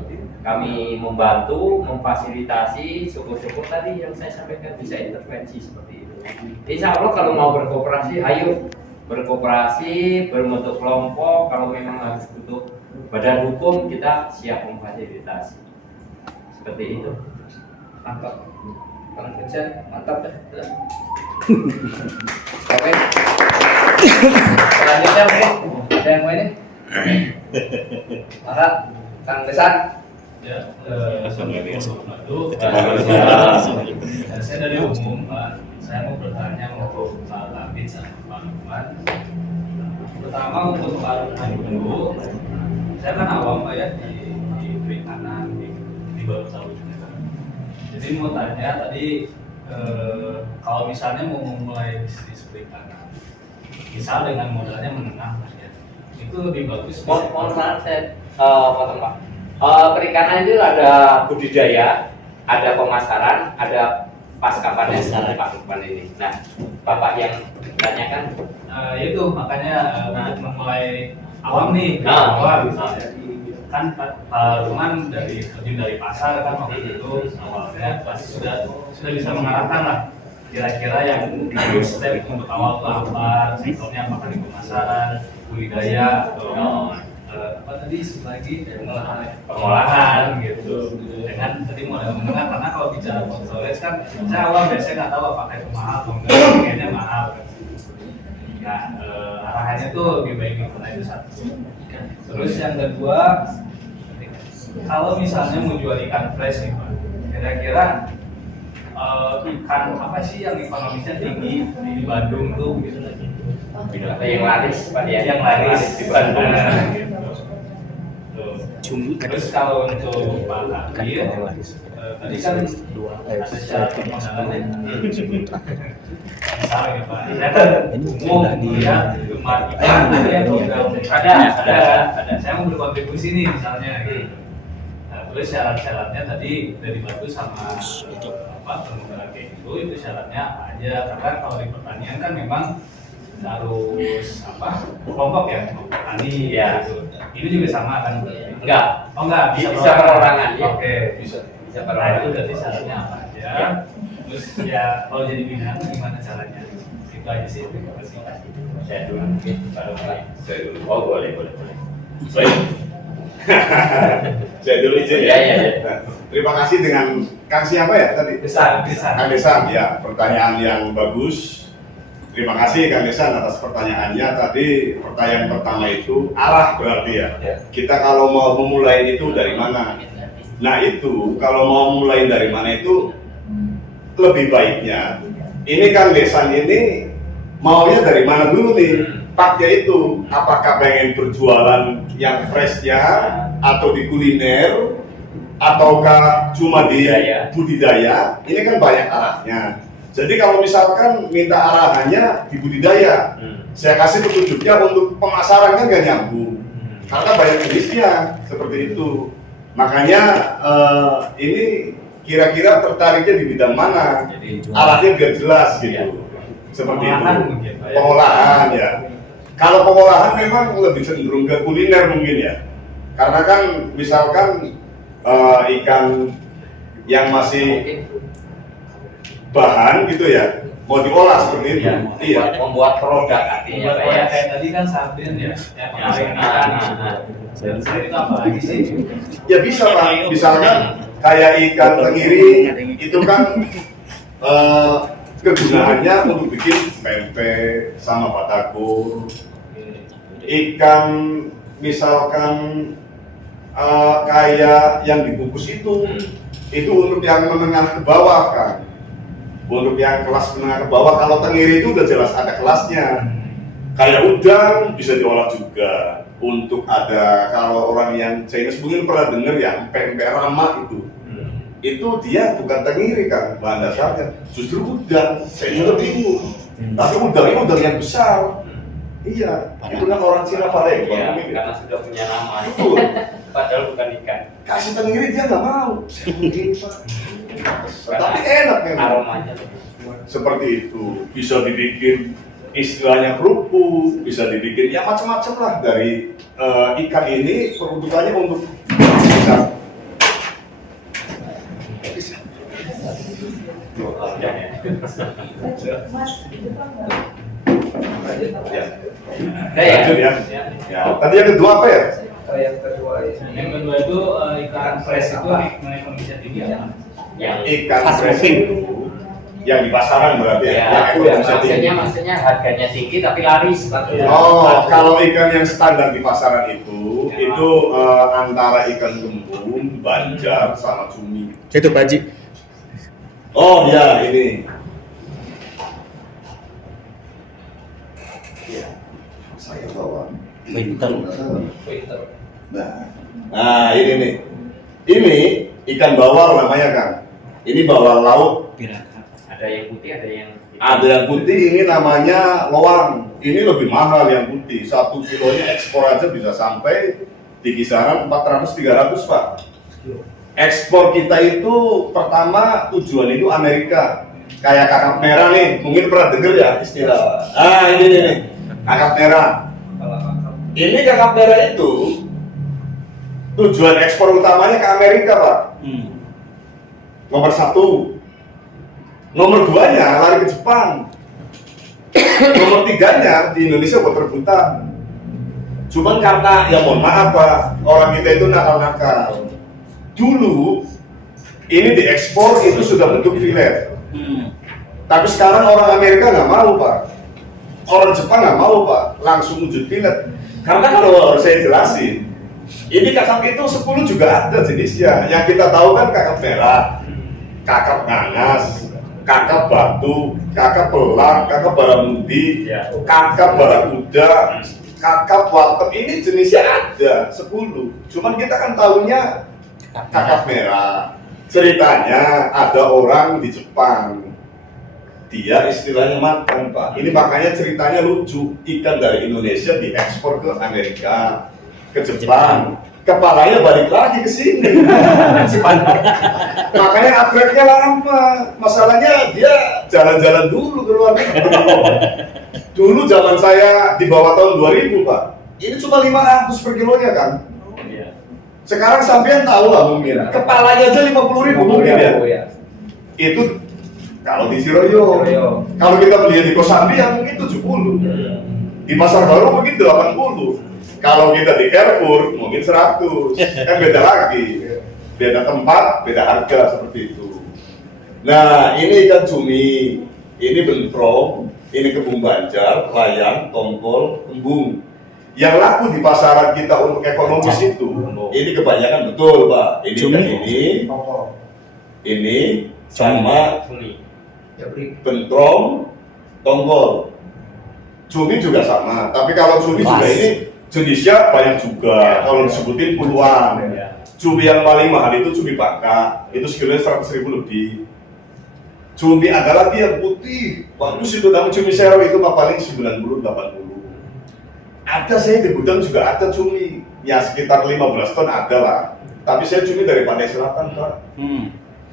membantu, memfasilitasi, syukur-syukur tadi yang saya sampaikan bisa intervensi seperti itu. Insya Allah kalau mau berkooperasi, ayo berkooperasi, berbentuk kelompok. Kalau memang harus butuh badan hukum, kita siap memfasilitasi. Seperti itu. Mantap. Kalau kerja mantap deh. Oke. Selanjutnya mungkin ada yang mau ini? Maka Kang Besan. Ya, saya dari umum, Pak. Saya mau bertanya untuk Pak Labid sama Pak Lukman. Pertama untuk Pak Lukman dulu, saya kan awam Pak ya di perikanan, di baru tahu juga. Jadi mau tanya tadi, kalau misalnya mau memulai bisnis perikanan, misal dengan modalnya menengah ya, itu lebih bagus. Mohon maaf saya potong Pak. Perikanan itu ada budidaya, ada pemasaran, ada pasca panen dari Pak Lukman ini. Nah, Bapak yang tanyakan, itu makanya untuk memulai awam nih, kan Pak Lukman dari pasar kan waktu itu awalnya pasti sudah bisa mengarahkan lah kira-kira yang step untuk awal itu apa, sektornya apakah di pemasaran, budidaya atau apa tadi lagi pengolahan gitu. Dengan tadi modal menengah, karena kalau bicara storage kan saya awal biasanya nggak tahu apakah itu mahal atau enggak, kayaknya mahal kan. Nah, arahannya tuh lebih baik itu satu. Terus yang kedua, kalau misalnya mau jual ikan fresh nih Pak, kira-kira ikan apa sih yang ekonomisnya tinggi di Bandung tuh gitu? yang laris Pak ya, Yang laris di Bandung. gitu. Terus kalau untuk Pak Kabir, tadi kan ada syarat permodalannya. Misalnya ya Pak, saya kan umum ya gemar ikan ya, program ada. Saya mau berkontribusi nih misalnya. Gitu. Nah, Terus syarat-syaratnya tadi dari batu sama permukaan kayak gitu, itu syaratnya apa aja? Karena kalau di pertanian kan memang harus kelompok ya, kelompok petani Ya. gitu. Ini juga sama kan? Enggak. Oh enggak, Bisa perorangan, ya. Oke, Bisa nah, itu perorangan. berarti syaratnya apa aja? Ya. Terus ya kalau jadi binaan gimana caranya? Itu aja sih. Terima kasih. Saya dulu mungkin baru mulai. Saya dulu. Oh boleh. Baik. Saya dulu izin Iya, ya. iya. Nah, terima kasih dengan Kang siapa ya tadi? Besar. Kang Desan ya, pertanyaan yang bagus. Terima kasih Kang Desan atas pertanyaannya. Tadi pertanyaan pertama itu arah berarti ya. Kita kalau mau memulai itu dari mana? Nah itu kalau mau mulai dari mana itu lebih baiknya. Ini Kang Desan ini maunya dari mana dulu nih? Paknya itu apakah pengen berjualan yang fresh ya atau di kuliner ataukah cuma di budidaya? Ini kan banyak arahnya. Jadi kalau misalkan minta arahannya di budidaya, saya kasih petunjuknya untuk pemasaran kan gak nyambung. Karena banyak jenisnya seperti itu. Makanya ini kira-kira tertariknya di bidang mana? Arahnya biar jelas gitu. Seperti itu. Pengolahan mungkin, Pak, ya. Pengolahan ya. Kalau pengolahan memang lebih cenderung ke kuliner mungkin ya. Karena kan misalkan ikan yang masih bahan gitu ya, mau diolah seperti itu. Iya. Membuat produk artinya Buat Pak, orang ya. kayak tadi kan sardin ya, kemarin Nah, ikan. nah. Dan selain itu apa lagi sih? Ya bisa Pak, misalkan kayak ikan tenggiri itu kan kegunaannya untuk bikin pempek sama batagor. Ikan misalkan kayak yang dibungkus itu untuk yang menengah ke bawah kan. Untuk yang kelas menengah ke bawah, kalau tenggiri itu udah jelas ada kelasnya. Kayak udang bisa diolah juga. Untuk ada kalau orang yang Chinese mungkin pernah dengar yang pempek rama itu dia bukan tenggiri kan bahan dasarnya, justru udang. Saya juga bingung. Tapi udangnya udang yang besar. Iya, itu kan orang Cina Palembang. Ya, mungkin. karena sudah punya nama. Betul. Padahal bukan ikan. Kasih tenggiri dia nggak mau. Tapi enak memang. Aromanya. Seperti itu. Bisa dibikin istilahnya kerupuk, bisa dibikin ya macam-macam lah dari ikan ini peruntukannya untuk bisa. Ya. Lanjut ya. Ya. Tadi yang kedua apa ya? Yang kedua Yang kedua itu ikan fresh itu mengenai kondisi tinggi apa? Yang Ikan fresh itu yang di pasaran berarti ya. Yang itu yang bisa tinggi. maksudnya harganya tinggi tapi laris Pak. Oh, kalau ikan yang standar di pasaran itu antara ikan gembung, banjar, sama cumi. Itu Baji. Oh ya ini. Ya, saya bawa. Nah ini nih. Ini ikan bawal namanya kan. Ini bawal laut. Ada yang putih, ada yang Ada yang putih ini namanya loang. Ini lebih mahal yang putih. 1 kilonya ekspor aja bisa sampai di kisaran 400-300 Pak. Ekspor kita itu pertama tujuan itu Amerika. Kayak kakap merah nih, mungkin pernah dengar ya istilah. Ini nih, kakap merah. Ini kakap merah itu tujuan ekspor utamanya ke Amerika Pak. Nomor 1. Nomor 2-nya lari ke Jepang. Nomor 3-nya di Indonesia buat rebutan. Cuman karena ya mohon maaf Pak, orang kita itu nakal-nakal. Dulu ini diekspor itu sudah bentuk filet. Tapi sekarang orang Amerika nggak mau Pak. Orang Jepang nggak mau Pak, langsung wujud filet. Karena kalau harus saya jelasin, ini kakap itu 10 juga ada jenisnya. Yang kita tahu kan kakap merah, kakap nanas, kakap batu, kakap pelang, kakap baramundi, kakap barakuda, kakap water. Ini jenisnya ada 10. Cuman kita kan tahunya kakap merah. Ceritanya ada orang di Jepang, dia istilahnya makan Pak. Ini makanya ceritanya lucu. Ikan dari Indonesia diekspor ke Amerika, ke Jepang, kepalanya balik lagi ke sini. Makanya upgrade-nya lama. Masalahnya dia jalan-jalan dulu ke luar negeri. Dulu zaman saya di bawah tahun 2000, Pak. Ini cuma 500 per kilonya kan. Sekarang sampean tahu lah mungkin. Kepalanya aja 50.000 mungkin ya. Itu kalau di Ciroyo. Kalau kita beli di Kosambi ya mungkin 70. Di Pasar Baru mungkin 80. Kalau kita di Carrefour mungkin 100. Kan beda lagi. Beda tempat, beda harga seperti itu. Nah, ini kan cumi, ini bentrong, ini kebun banjar, layang, tongkol, embung. Yang laku di pasaran kita untuk ekonomis itu, ini kebanyakan betul, Pak. Ini kan ini sama bentrong, tongkol. Cumi juga sama, tapi kalau cumi juga ini jenisnya banyak juga. Kalau disebutin puluhan. Cumi yang paling mahal itu cumi baka, itu sekitarnya 100.000 lebih. Cumi ada lagi yang putih, bagus itu namanya cumi sero itu paling 90-80. Ada saya di gudang juga ada cumi, ya sekitar 15 ton ada lah. Tapi saya cumi dari Pantai Selatan, Pak.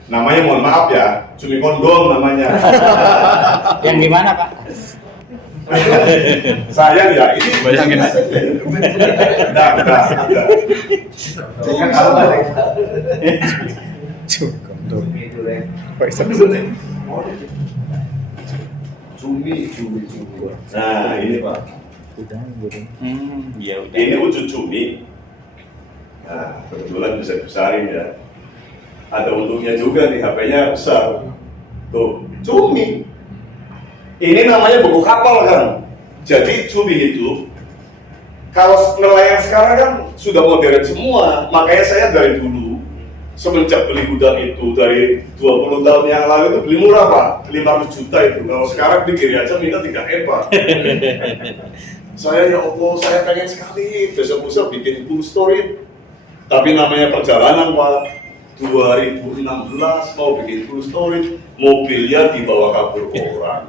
Namanya mohon maaf ya, cumi kondom namanya. Yang di mana, Pak? Sayang ya, ini bayangin aja. Udah. Cumi. Nah, ini Pak. Ya udah. Ini wujud cumi. Nah, kebetulan bisa dibesarin ya. Ada untungnya juga nih, HP-nya besar. Tuh, cumi. Ini namanya buku kapal kan. Jadi cumi itu, kalau nelayan sekarang kan sudah modern semua. Makanya saya dari dulu, semenjak beli gudang itu dari 20 tahun yang lalu itu beli murah, Pak. 500 juta itu. Kalau sekarang pikir aja minta 3 M, Pak. Saya ya Allah, saya pengen sekali besok-besok bikin full story. Tapi namanya perjalanan, Pak. 2016 mau bikin full story, mobilnya dibawa kabur orang,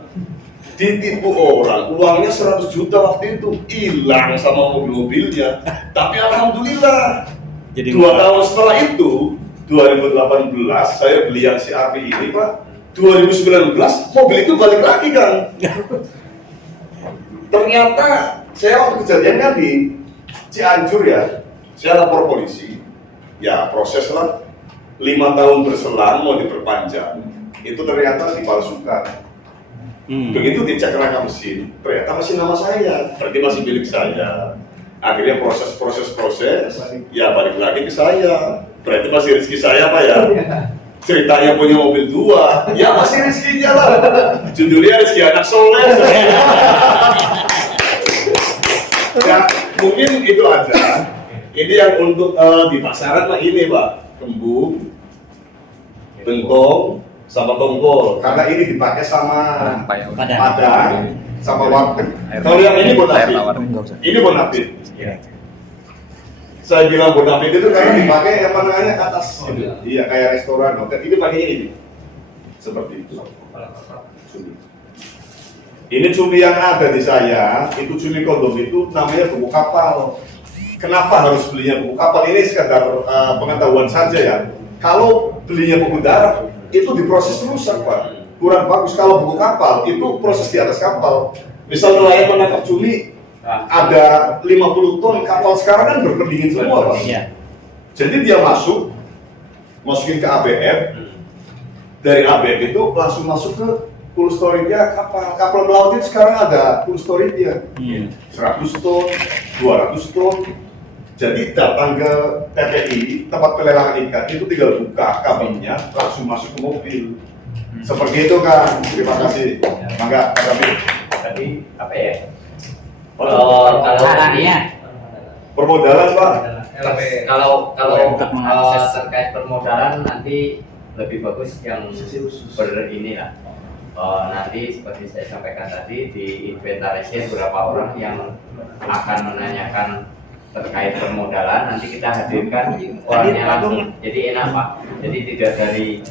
ditipu orang, uangnya 100 juta waktu itu hilang sama mobil-mobilnya. Tapi alhamdulillah, jadi 2 tahun setelah itu, 2018 saya beli yang CRV ini, Pak. 2019 mobil itu balik lagi kan. Ternyata saya waktu kejadian kan di Cianjur ya, saya lapor polisi, ya proses lah. 5 tahun berselang mau diperpanjang, itu ternyata dipalsukan. Begitu dicek rekam mesin, ternyata masih nama saya, berarti masih milik saya. Akhirnya proses, ya balik lagi ke saya, berarti masih rezeki saya, Pak ya. Ceritanya punya mobil 2, ya masih rezekinya lah. Judulnya rezeki anak soleh. Ya mungkin itu aja. Ini yang untuk di pasaran mah ini, Pak. Kembung, bentong, sama tongkol. Karena ini dipakai sama padang, sama warteg. Kalau yang ini bonafit, ini bonafit. Saya bilang bonafit itu karena dipakai apa namanya ke atas. Iya, kayak restoran, hotel. Ini pakainya ini, seperti itu. Ini cumi yang ada di saya, itu cumi kondom itu namanya buku kapal. Kenapa harus belinya buku kapal? Ini sekadar pengetahuan saja ya. Kalau belinya buku darat, itu diproses rusak, Pak. Kurang bagus. Kalau buku kapal, itu proses di atas kapal. Misal nelayan menangkap cumi, ada 50 ton, kapal sekarang kan berpendingin semua, Pak. Jadi dia masukin ke ABF, dari ABF itu langsung masuk ke full storage-nya kapal melaut itu sekarang ada full storage-nya. 100 ton, 200 ton. Jadi datang ke TPI, tempat pelelangan ikan, itu tinggal buka kabinnya, langsung masuk ke mobil. Seperti itu kan, terima kasih. Mangga, Pak Kabin. Tadi apa ya? Kalau caranya Permodalan, Pak. kalau Untuk mengakses. terkait permodalan nanti lebih bagus yang ini lah. Nanti seperti saya sampaikan tadi di inventarisir berapa orang yang akan menanyakan terkait permodalan, nanti kita hadirkan orangnya langsung. Jadi enak, Pak. Jadi tidak dari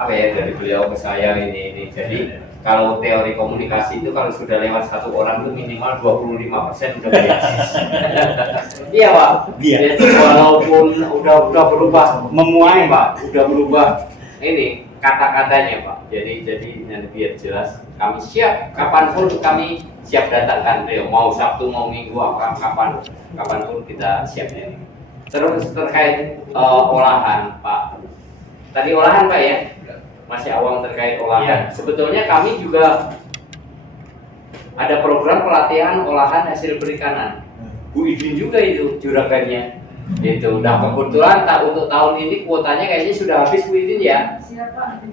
apa ya, dari beliau ke saya ini. Jadi kalau teori komunikasi itu kalau sudah lewat satu orang itu minimal 25% udah beres. Iya Pak. Iya. Jadi walaupun udah berubah memuai Pak, udah berubah ini kata-katanya Pak. Jadi nanti biar jelas kami siap kapanpun kami siap datangkan beliau, mau Sabtu mau Minggu kapanpun kita siap ini. Terus terkait olahan Pak. Tadi olahan Pak ya? Masih awam terkait olahan. Sebetulnya kami juga ada program pelatihan olahan hasil perikanan. Bu Idin juga itu juragannya. Itu. Nah kebetulan untuk tahun ini kuotanya kayaknya sudah habis Bu Idin ya.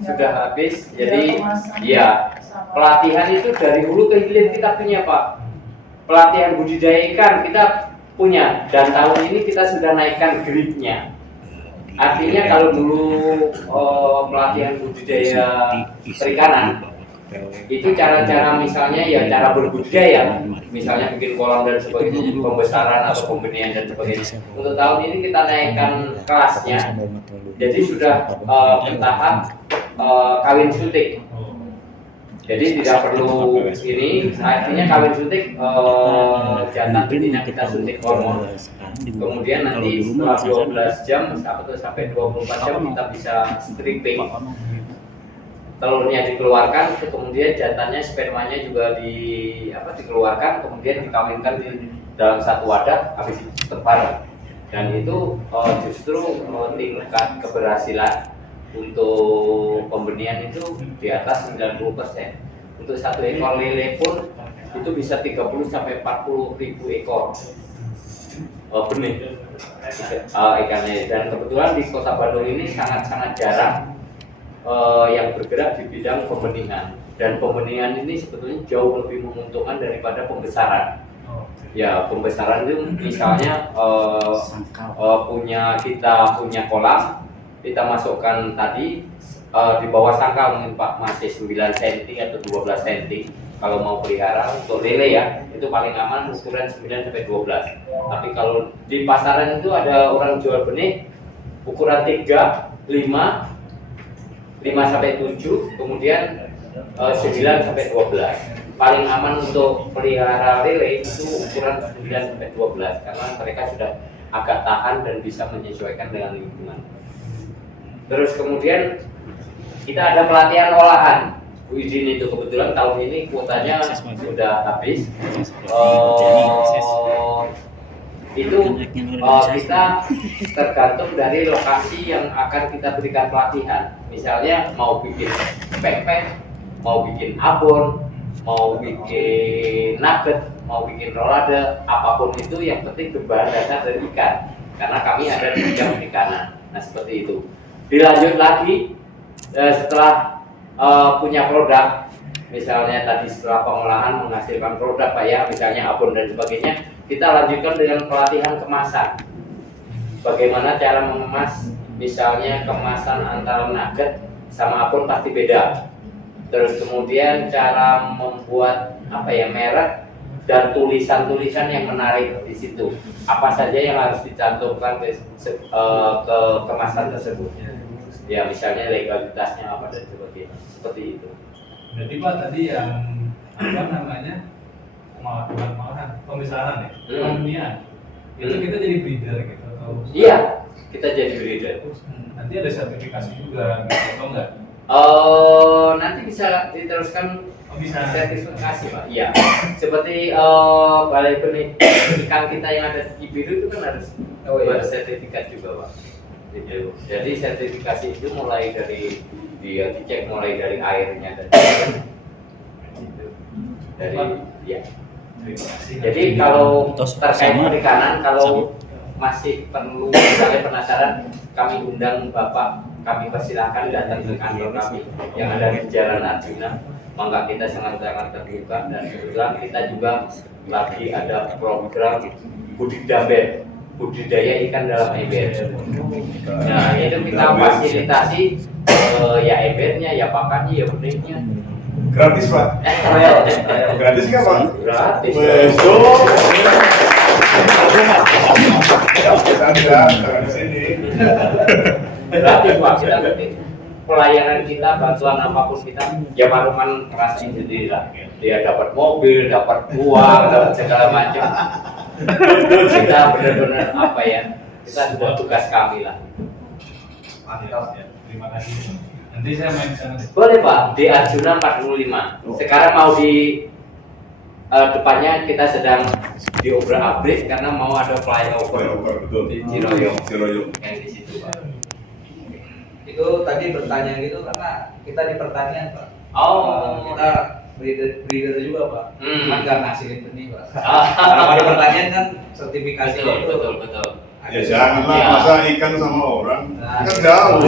Sudah habis. Jadi ya pelatihan itu dari hulu ke hilir kita punya Pak. Pelatihan budidaya ikan kita punya dan tahun ini kita sudah naikkan grade-nya. Artinya kalau dulu pelatihan budidaya perikanan itu cara-cara misalnya ya cara berbudidaya, misalnya bikin kolam dan sebagainya, pembesaran atau pembenihan dan sebagainya. Untuk tahun ini kita naikkan kelasnya, jadi sudah bertahap kawin suntik. Jadi tidak perlu ini, artinya kawin suntik jantan betina kita suntik hormon. Kemudian nanti setelah 12 jam atau sampai 24 jam kita bisa stripping. Telurnya dikeluarkan, kemudian jantannya spermanya juga dikeluarkan, kemudian dikawinkan di dalam satu wadah, habis itu terparut. Dan itu justru tingkat keberhasilan untuk pembenihan itu di atas 90%. Untuk satu ekor lele pun itu bisa 30 sampai 40 ribu ekor benih ikannya. Dan kebetulan di Kota Bandung ini sangat-sangat jarang yang bergerak di bidang pembenihan. Dan pembenihan ini sebetulnya jauh lebih menguntungkan daripada pembesaran. Ya pembesaran itu misalnya kita punya kolam, kita masukkan tadi di bawah sangkal mungkin Pak masih 9 cm atau 12 cm kalau mau pelihara. Untuk lele ya itu paling aman ukuran 9 sampai 12. Tapi kalau di pasaran itu ada orang jual benih ukuran 3, 5 sampai 7, kemudian 9 sampai 12. Paling aman untuk pelihara lele itu ukuran 9 sampai 12 karena mereka sudah agak tahan dan bisa menyesuaikan dengan lingkungan. Terus kemudian kita ada pelatihan olahan. Bu Idin itu kebetulan tahun ini kuotanya sudah habis. Itu kita tergantung dari lokasi yang akan kita berikan pelatihan. Misalnya mau bikin pepes, mau bikin abon, mau bikin nugget, mau bikin rolade, apapun itu yang penting berbahan dasar dari ikan. Karena kami ada di bidang perikanan. Nah seperti itu. Dilanjut lagi setelah punya produk, misalnya tadi setelah pengolahan menghasilkan produk Pak ya, misalnya abon dan sebagainya, kita lanjutkan dengan pelatihan kemasan. Bagaimana cara mengemas, misalnya kemasan antara nugget sama abon pasti beda. Terus kemudian cara membuat merek dan tulisan-tulisan yang menarik di situ. Apa saja yang harus dicantumkan ke kemasan tersebut. Ya misalnya legalitasnya apa dan sebagainya. Seperti itu. Jadi Pak tadi yang pembesaran ya, pembenihan. Itu kita jadi breeder gitu atau? Iya, kita jadi breeder. Nanti ada sertifikasi juga gitu atau enggak? Nanti bisa diteruskan Bisa. sertifikasi Pak. Iya. Seperti balai benih ikan kita yang ada di Cibiru itu kan harus bersertifikat juga Pak. Gitu. Jadi sertifikasi itu mulai dari dia dicek mulai dari airnya dan gitu. Dari ya. Jadi kalau terkait perikanan, kalau masih perlu misalnya penasaran, kami undang Bapak, kami persilahkan datang ke kantor kami yang ada di Jalan Arjuna. Maka kita sangat-sangat terbuka dan kebetulan kita juga lagi ada program budidaya ikan dalam ember. Nah itu kita fasilitasi ya embernya, ya pakannya, ya benihnya. Gratis Pak. Gratis nggak Pak? Gratis. Besok. Kita ada di sini. Gratis Pak, kita ngerti. pelayanan kita, bantuan apapun kita, ya Pak Lukman ngerasain sendiri lah. Dia dapat mobil, dapat uang, dapat segala macam. Kita benar-benar apa ya? Kita sudah tugas kami lah. Mantap ya, terima kasih. Nanti saya main ke sana. Boleh Pak, di Arjuna 45. Sekarang mau di depannya kita sedang diobrak-abrik karena mau ada flyover betul. di Ciroyong. Ciroyong. Yang di situ Pak. Itu tadi bertanya gitu karena kita di pertanian Pak. Kita breeder juga Pak. Cuman nggak ngasilin benih Pak. Kalau di pertanian kan sertifikasi Betul. Ya janganlah Ya. masa ikan sama orang. Nah, Kan jauh.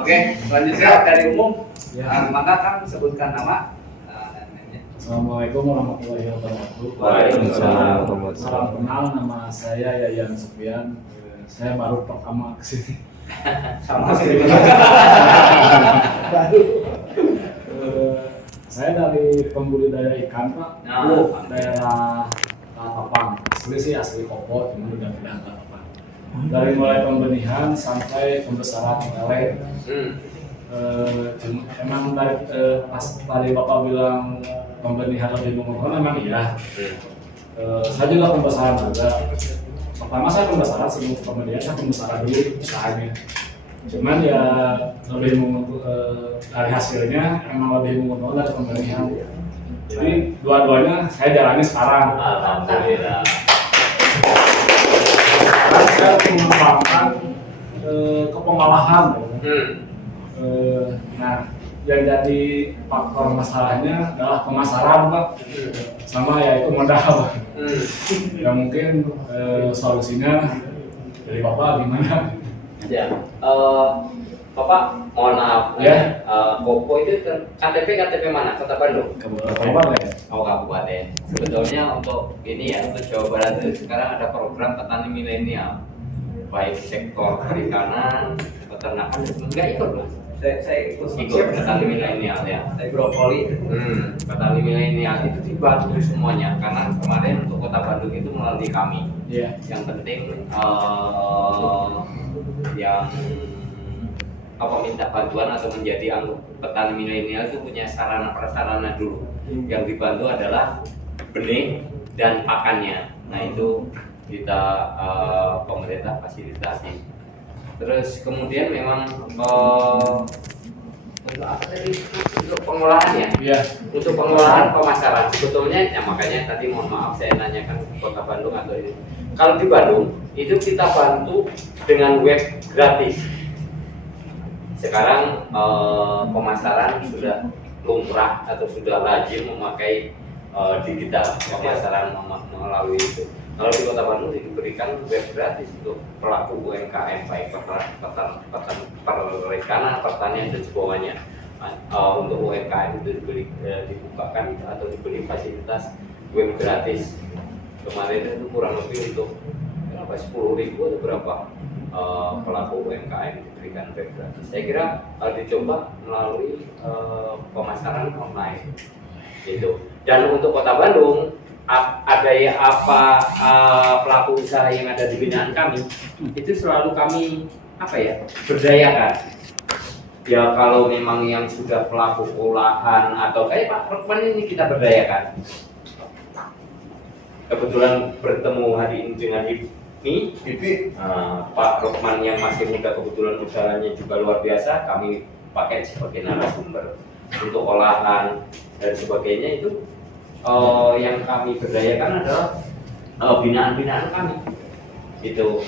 Oke, selanjutnya dari umum. Maka kan sebutkan nama. Assalamualaikum warahmatullahi wabarakatuh. Waalaikumsalam. Salam kenal, nama saya Yayan Sofian. Saya baru pertama kesini. Sama sih. Saya dari pembudidaya ikan Pak. Daerah Tapang. Asli sih asli Kopo, cuma udah pindah ke Tapang. Dari mulai pembenihan sampai pembesaran lele. Emang dari pas tadi Bapak bilang pembenihan lebih menguntungkan, memang iya. Saya juga pembesaran juga. Pertama saya pembesaran sebelum pembenihan, saya pembesaran dulu usahanya. Cuman ya lebih dari hasilnya emang lebih menguntungkan dari pembenihan. Jadi dua-duanya saya jalani sekarang. Alhamdulillah. Sekarang saya mengembangkan ke pengolahan. Nah, yang jadi faktor masalahnya adalah pemasaran Pak, sama yaitu modal. Ya mungkin solusinya dari Bapak gimana? Ya, Bapak mohon maaf. Ya. Kopo itu KTP mana? Kota Bandung. Kabupaten. Oh kabupaten. Sebetulnya untuk ini ya, untuk Jawa Barat itu sekarang ada program petani milenial, baik sektor perikanan, peternakan, enggak ikut Mas? Saya ikut Petani milenial ya. Saya brokoli. Petani milenial itu dibantu semuanya karena kemarin untuk Kota Bandung itu melalui kami. Iya. Yang penting yang minta bantuan atau menjadi petani milenial itu punya sarana prasarana dulu. Yang dibantu adalah benih dan pakannya. Nah itu kita pemerintah fasilitasi. Terus kemudian memang untuk apa tadi? Untuk pengolahannya. Iya. Untuk pengolahan pemasaran sebetulnya ya makanya tadi mohon maaf saya nanyakan Kota Bandung atau ini. Kalau di Bandung itu kita bantu dengan web gratis. Sekarang pemasaran sudah lumrah atau sudah lazim memakai digital pemasaran melalui itu. Kalau di Kota Bandung diberikan web gratis untuk pelaku UMKM baik perikanan, pertanian dan sebagainya. Untuk UMKM itu dibukakan atau diberi fasilitas web gratis. Kemarin itu kurang lebih untuk 10.000 atau berapa pelaku UMKM diberikan web gratis. Saya kira dicoba melalui pemasaran online gitu. Dan untuk Kota Bandung ada ya pelaku usaha yang ada di binaan kami itu selalu kami berdayakan. Ya kalau memang yang sudah pelaku olahan atau kayak Pak Rukman ini kita berdayakan. Kebetulan bertemu hari ini dengan Bibi, Pak Rukman yang masih muda kebetulan usahanya juga luar biasa. Kami pakai sebagai narasumber untuk olahan dan sebagainya itu. Yang kami berdayakan adalah binaan-binaan kami itu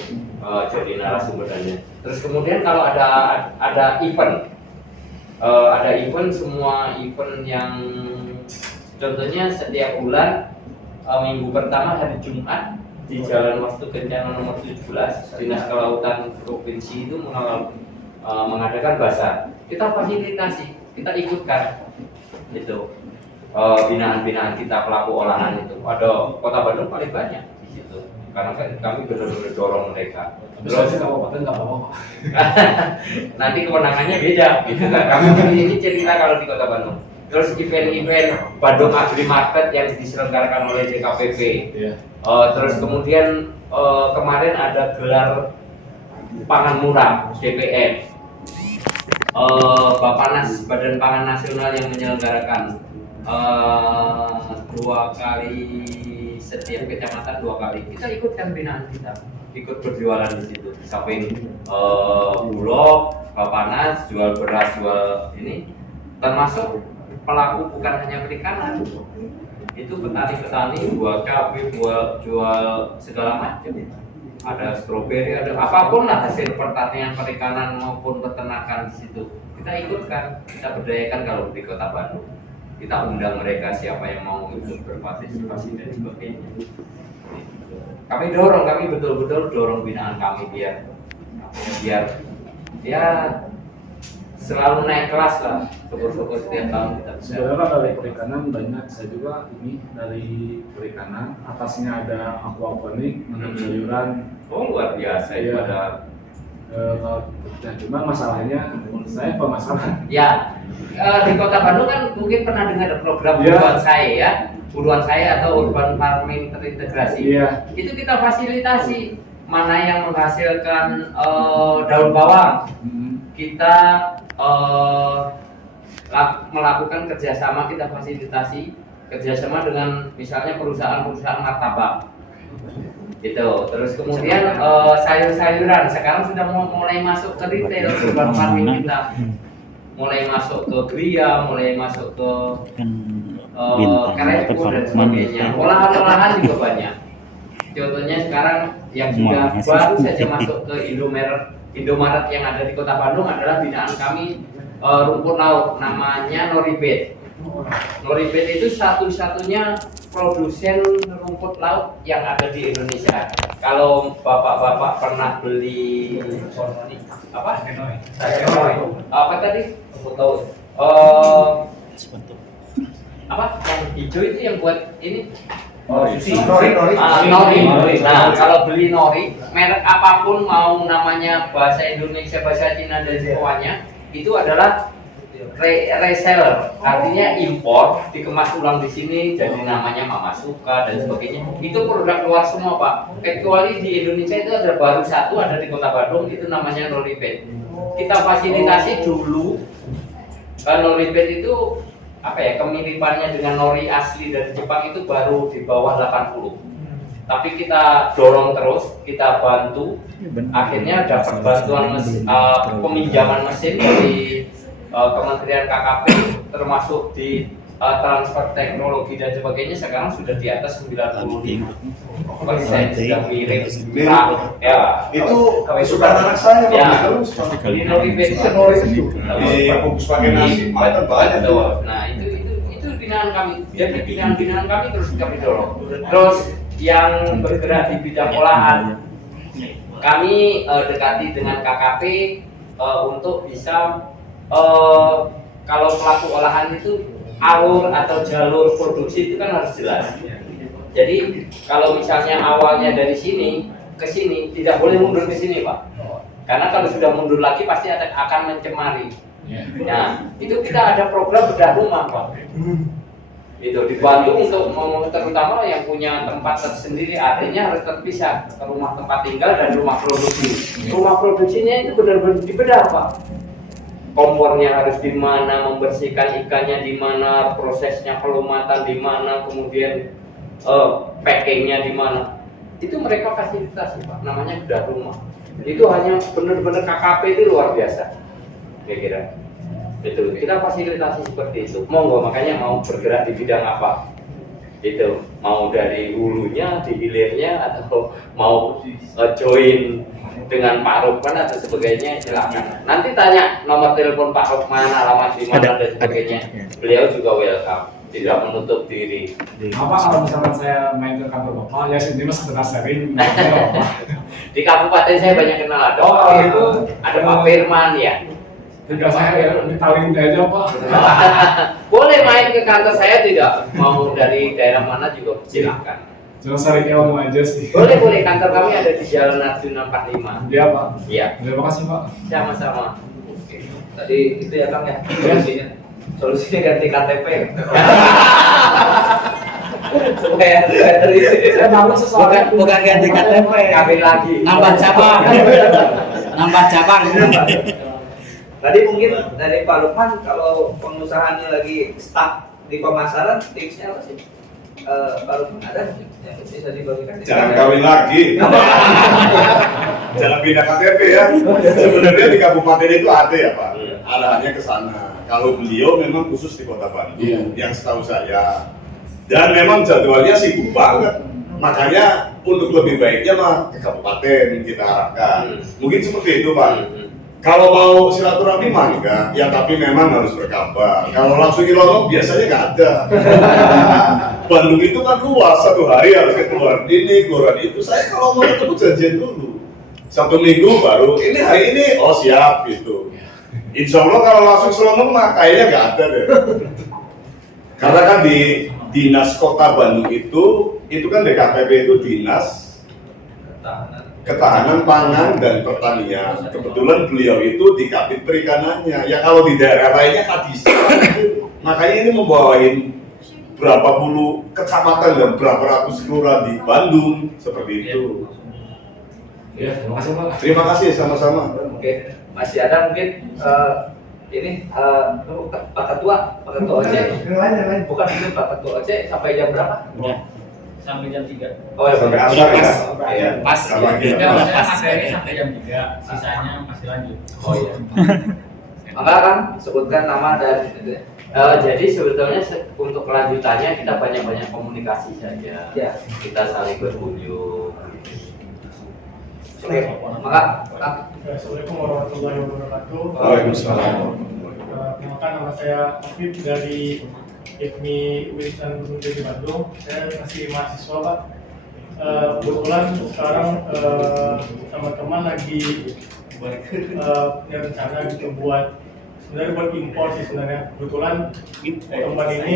jadi narasumbernya. Terus kemudian kalau ada event, semua event yang contohnya setiap bulan minggu pertama hari Jumat di Jalan Wastu Kencana nomor 17 Dinas Kelautan Provinsi itu mengadakan bazar. Kita fasilitasi, kita ikutkan itu. Binaan-binaan kita pelaku olahan itu ada Kota Bandung paling banyak di situ karena kami benar-benar dorong mereka. Terus kabupaten nggak apa-apa. Nanti kewenangannya beda, gitu kan? Kami ini cerita kalau di Kota Bandung. Terus event-event Bandung Agri Market yang diselenggarakan oleh DKPP. Iya. Terus kemudian kemarin ada gelar pangan murah DPM Bappenas Badan Pangan Nasional yang menyelenggarakan 2 kali, setiap kecamatan 2 kali kita ikutkan binaan kita, ikut berjualan di situ. Di samping Bulog, Bappenas, jual beras, jual ini, termasuk pelaku bukan hanya perikanan, itu petani-petani jual cabai, jual segala macam. Ada stroberi, ada apapun lah hasil pertanian, perikanan maupun peternakan di situ. Kita ikutkan, kita berdayakan kalau di Kota Bandung. Kita undang mereka siapa yang mau ikut berpartisipasi dan sebagainya. Kami betul-betul dorong binaan kami biar ya selalu naik kelas lah. Syukur-syukur setiap tahun kita bisa. Sebenarnya dari perikanan banyak, saya juga ini dari perikanan, atasnya ada aquaponik, menanam sayuran. Oh luar biasa itu Iya. ada. Cuma masalahnya menurut saya pemasaran. Ya, di Kota Bandung kan mungkin pernah dengar program Iya. Buruan Saya ya, Buruan Saya atau Urban Farming Terintegrasi. Iya. Itu kita fasilitasi mana yang menghasilkan daun bawang. Kita melakukan kerjasama, kita fasilitasi kerjasama dengan misalnya perusahaan-perusahaan martabak. Gitu. Terus kemudian sayur-sayuran sekarang sudah mulai masuk ke retail urban farming kita, mulai masuk ke Gria, mulai masuk ke Carrefour dan sebagainya. Olahan-olahan juga banyak. Contohnya sekarang yang sudah baru saja masuk ke Indomaret yang ada di Kota Bandung adalah binaan kami rumput laut, namanya Noribet. Noribet itu satu-satunya produsen rumput laut yang ada di Indonesia. Kalau bapak-bapak pernah beli apa? Apa tadi? Rumput laut. Apa? Yang hijau itu yang buat ini? Nori. Nah, kalau beli nori, merek apapun mau namanya bahasa Indonesia, bahasa Cina dan semuanya, itu adalah reseller, artinya impor, dikemas ulang di sini, jadi namanya Mama Suka dan sebagainya. Itu produk luar semua Pak. Kecuali di Indonesia itu ada baru satu, ada di Kota Bandung, itu namanya Noribet. Kita fasilitasi dulu. Noribet itu apa ya, kemiripannya dengan nori asli dari Jepang itu baru di bawah 80. Tapi kita dorong terus, kita bantu, akhirnya dapat bantuan peminjaman mesin dari Kementerian KKP, termasuk di transfer teknologi dan sebagainya. Sekarang sudah di atas 95% sudah mirip. Ya, Itu kesukaan anak saya ya, terus. di Noribet Di bungkus pakai nasi makan banyak tuh. Nah itu binaan kami. Jadi binaan kami terus kami dorong. Terus yang bergerak di bidang olahan, kami dekati dengan KKP untuk bisa kalau pelaku olahan itu alur atau jalur produksi itu kan harus jelas. Jadi kalau misalnya awalnya dari sini ke sini, tidak boleh mundur ke sini Pak. Karena kalau sudah mundur lagi pasti akan mencemari. Nah, itu kita ada program bedah rumah Pak. Itu dibantu untuk terutama yang punya tempat tersendiri, artinya harus terpisah ke rumah tempat tinggal dan rumah produksi. Rumah produksinya itu benar-benar dibedah Pak. Kompornya harus di mana, membersihkan ikannya di mana, prosesnya pelumatan di mana, kemudian packingnya di mana. Itu mereka fasilitasi Pak, namanya bedah rumah. Itu hanya benar-benar KKP itu luar biasa, kira-kira. Itu kita fasilitasi seperti itu. Monggo, makanya mau bergerak di bidang apa? Itu mau dari hulunya, di hilirnya, atau mau join dengan Pak Rukman atau sebagainya, silakan. Nanti tanya nomor telepon Pak Rukman, alamat di mana dan sebagainya. Beliau juga welcome, tidak menutup diri. Apa kalau misalkan saya main ke kantor Bapak, ya sini mas sebentar sering Di kabupaten saya banyak kenal, ada Oh, Pak itu. ada Pak Firman ya. Tidak saya ya, ditaling aja Pak. Boleh main ke kantor saya, tidak mau dari daerah mana juga silakan. Cuma sering ilmu aja sih. Boleh, kantor kami ada di Jalan Arjuna 45. Iya Pak. Iya, Terima kasih Pak. sama-sama. Tadi itu ya Kang ya, solusinya ganti KTP. supaya terisi. Saya bangun sesuatu. Bukan ganti KTP. Kawin lagi. Nambah cabang. Nambah cabang. Tadi mungkin dari Pak Lukman, kalau pengusahanya lagi stuck di pemasaran, tipsnya apa sih? Pak Lukman ada yang bisa dibagikan? Jangan kawin lagi. Jangan pindah KTP ya. Sebenarnya di kabupaten itu ada ya Pak. Arahannya ke sana. Kalau beliau memang khusus di Kota Bandung, yang setahu saya. Dan memang jadwalnya sibuk banget. Makanya untuk lebih baiknya mah ke kabupaten kita harapkan. Mungkin seperti itu Pak. Kalau mau silaturahmi mah enggak, ya tapi memang harus berkabar. Kalau langsung nyelonong biasanya nggak ada. Bandung itu kan luas, satu hari harus keluar ini, keluar itu. Saya kalau mau ketemu janjian dulu. 1 minggu baru, ini hari ini, oh siap gitu. Insya Allah kalau langsung selonong mah kayaknya nggak ada deh. Karena kan di Dinas Kota Bandung itu kan DKPP itu Dinas Ketahanan Pangan dan Pertanian. Kebetulan beliau itu di Kabid Perikanannya. Ya kalau di daerah lainnya Kadis. Makanya ini membawain berapa puluh kecamatan dan berapa ratus kelurahan di Bandung seperti itu. Ya, terima kasih Pak. Terima kasih sama-sama. Oke, masih ada mungkin ini Pak Ketua OC. Bukan itu Pak Ketua OC sampai jam berapa? Sampai jam 3. Oh ya, Sampai sampai asar ya. Iya. Pas. Sama kita. Ya, maksudnya materi sampai jam 3, sisanya masih lanjut. Oh iya. Maka kan sebutkan nama dan gitu ya. Jadi sebetulnya untuk kelanjutannya kita banyak-banyak komunikasi saja. Ya. Kita saling berkunjung. Oke, maka Assalamualaikum warahmatullahi wabarakatuh. Waalaikumsalam. Perkenalkan nama saya Afif dari IPMI Unistan Gunung Jati Bandung. Saya masih mahasiswa Pak. Kebetulan sekarang teman-teman lagi punya rencana gitu sebenarnya buat impor sih sebenarnya. Kebetulan teman ini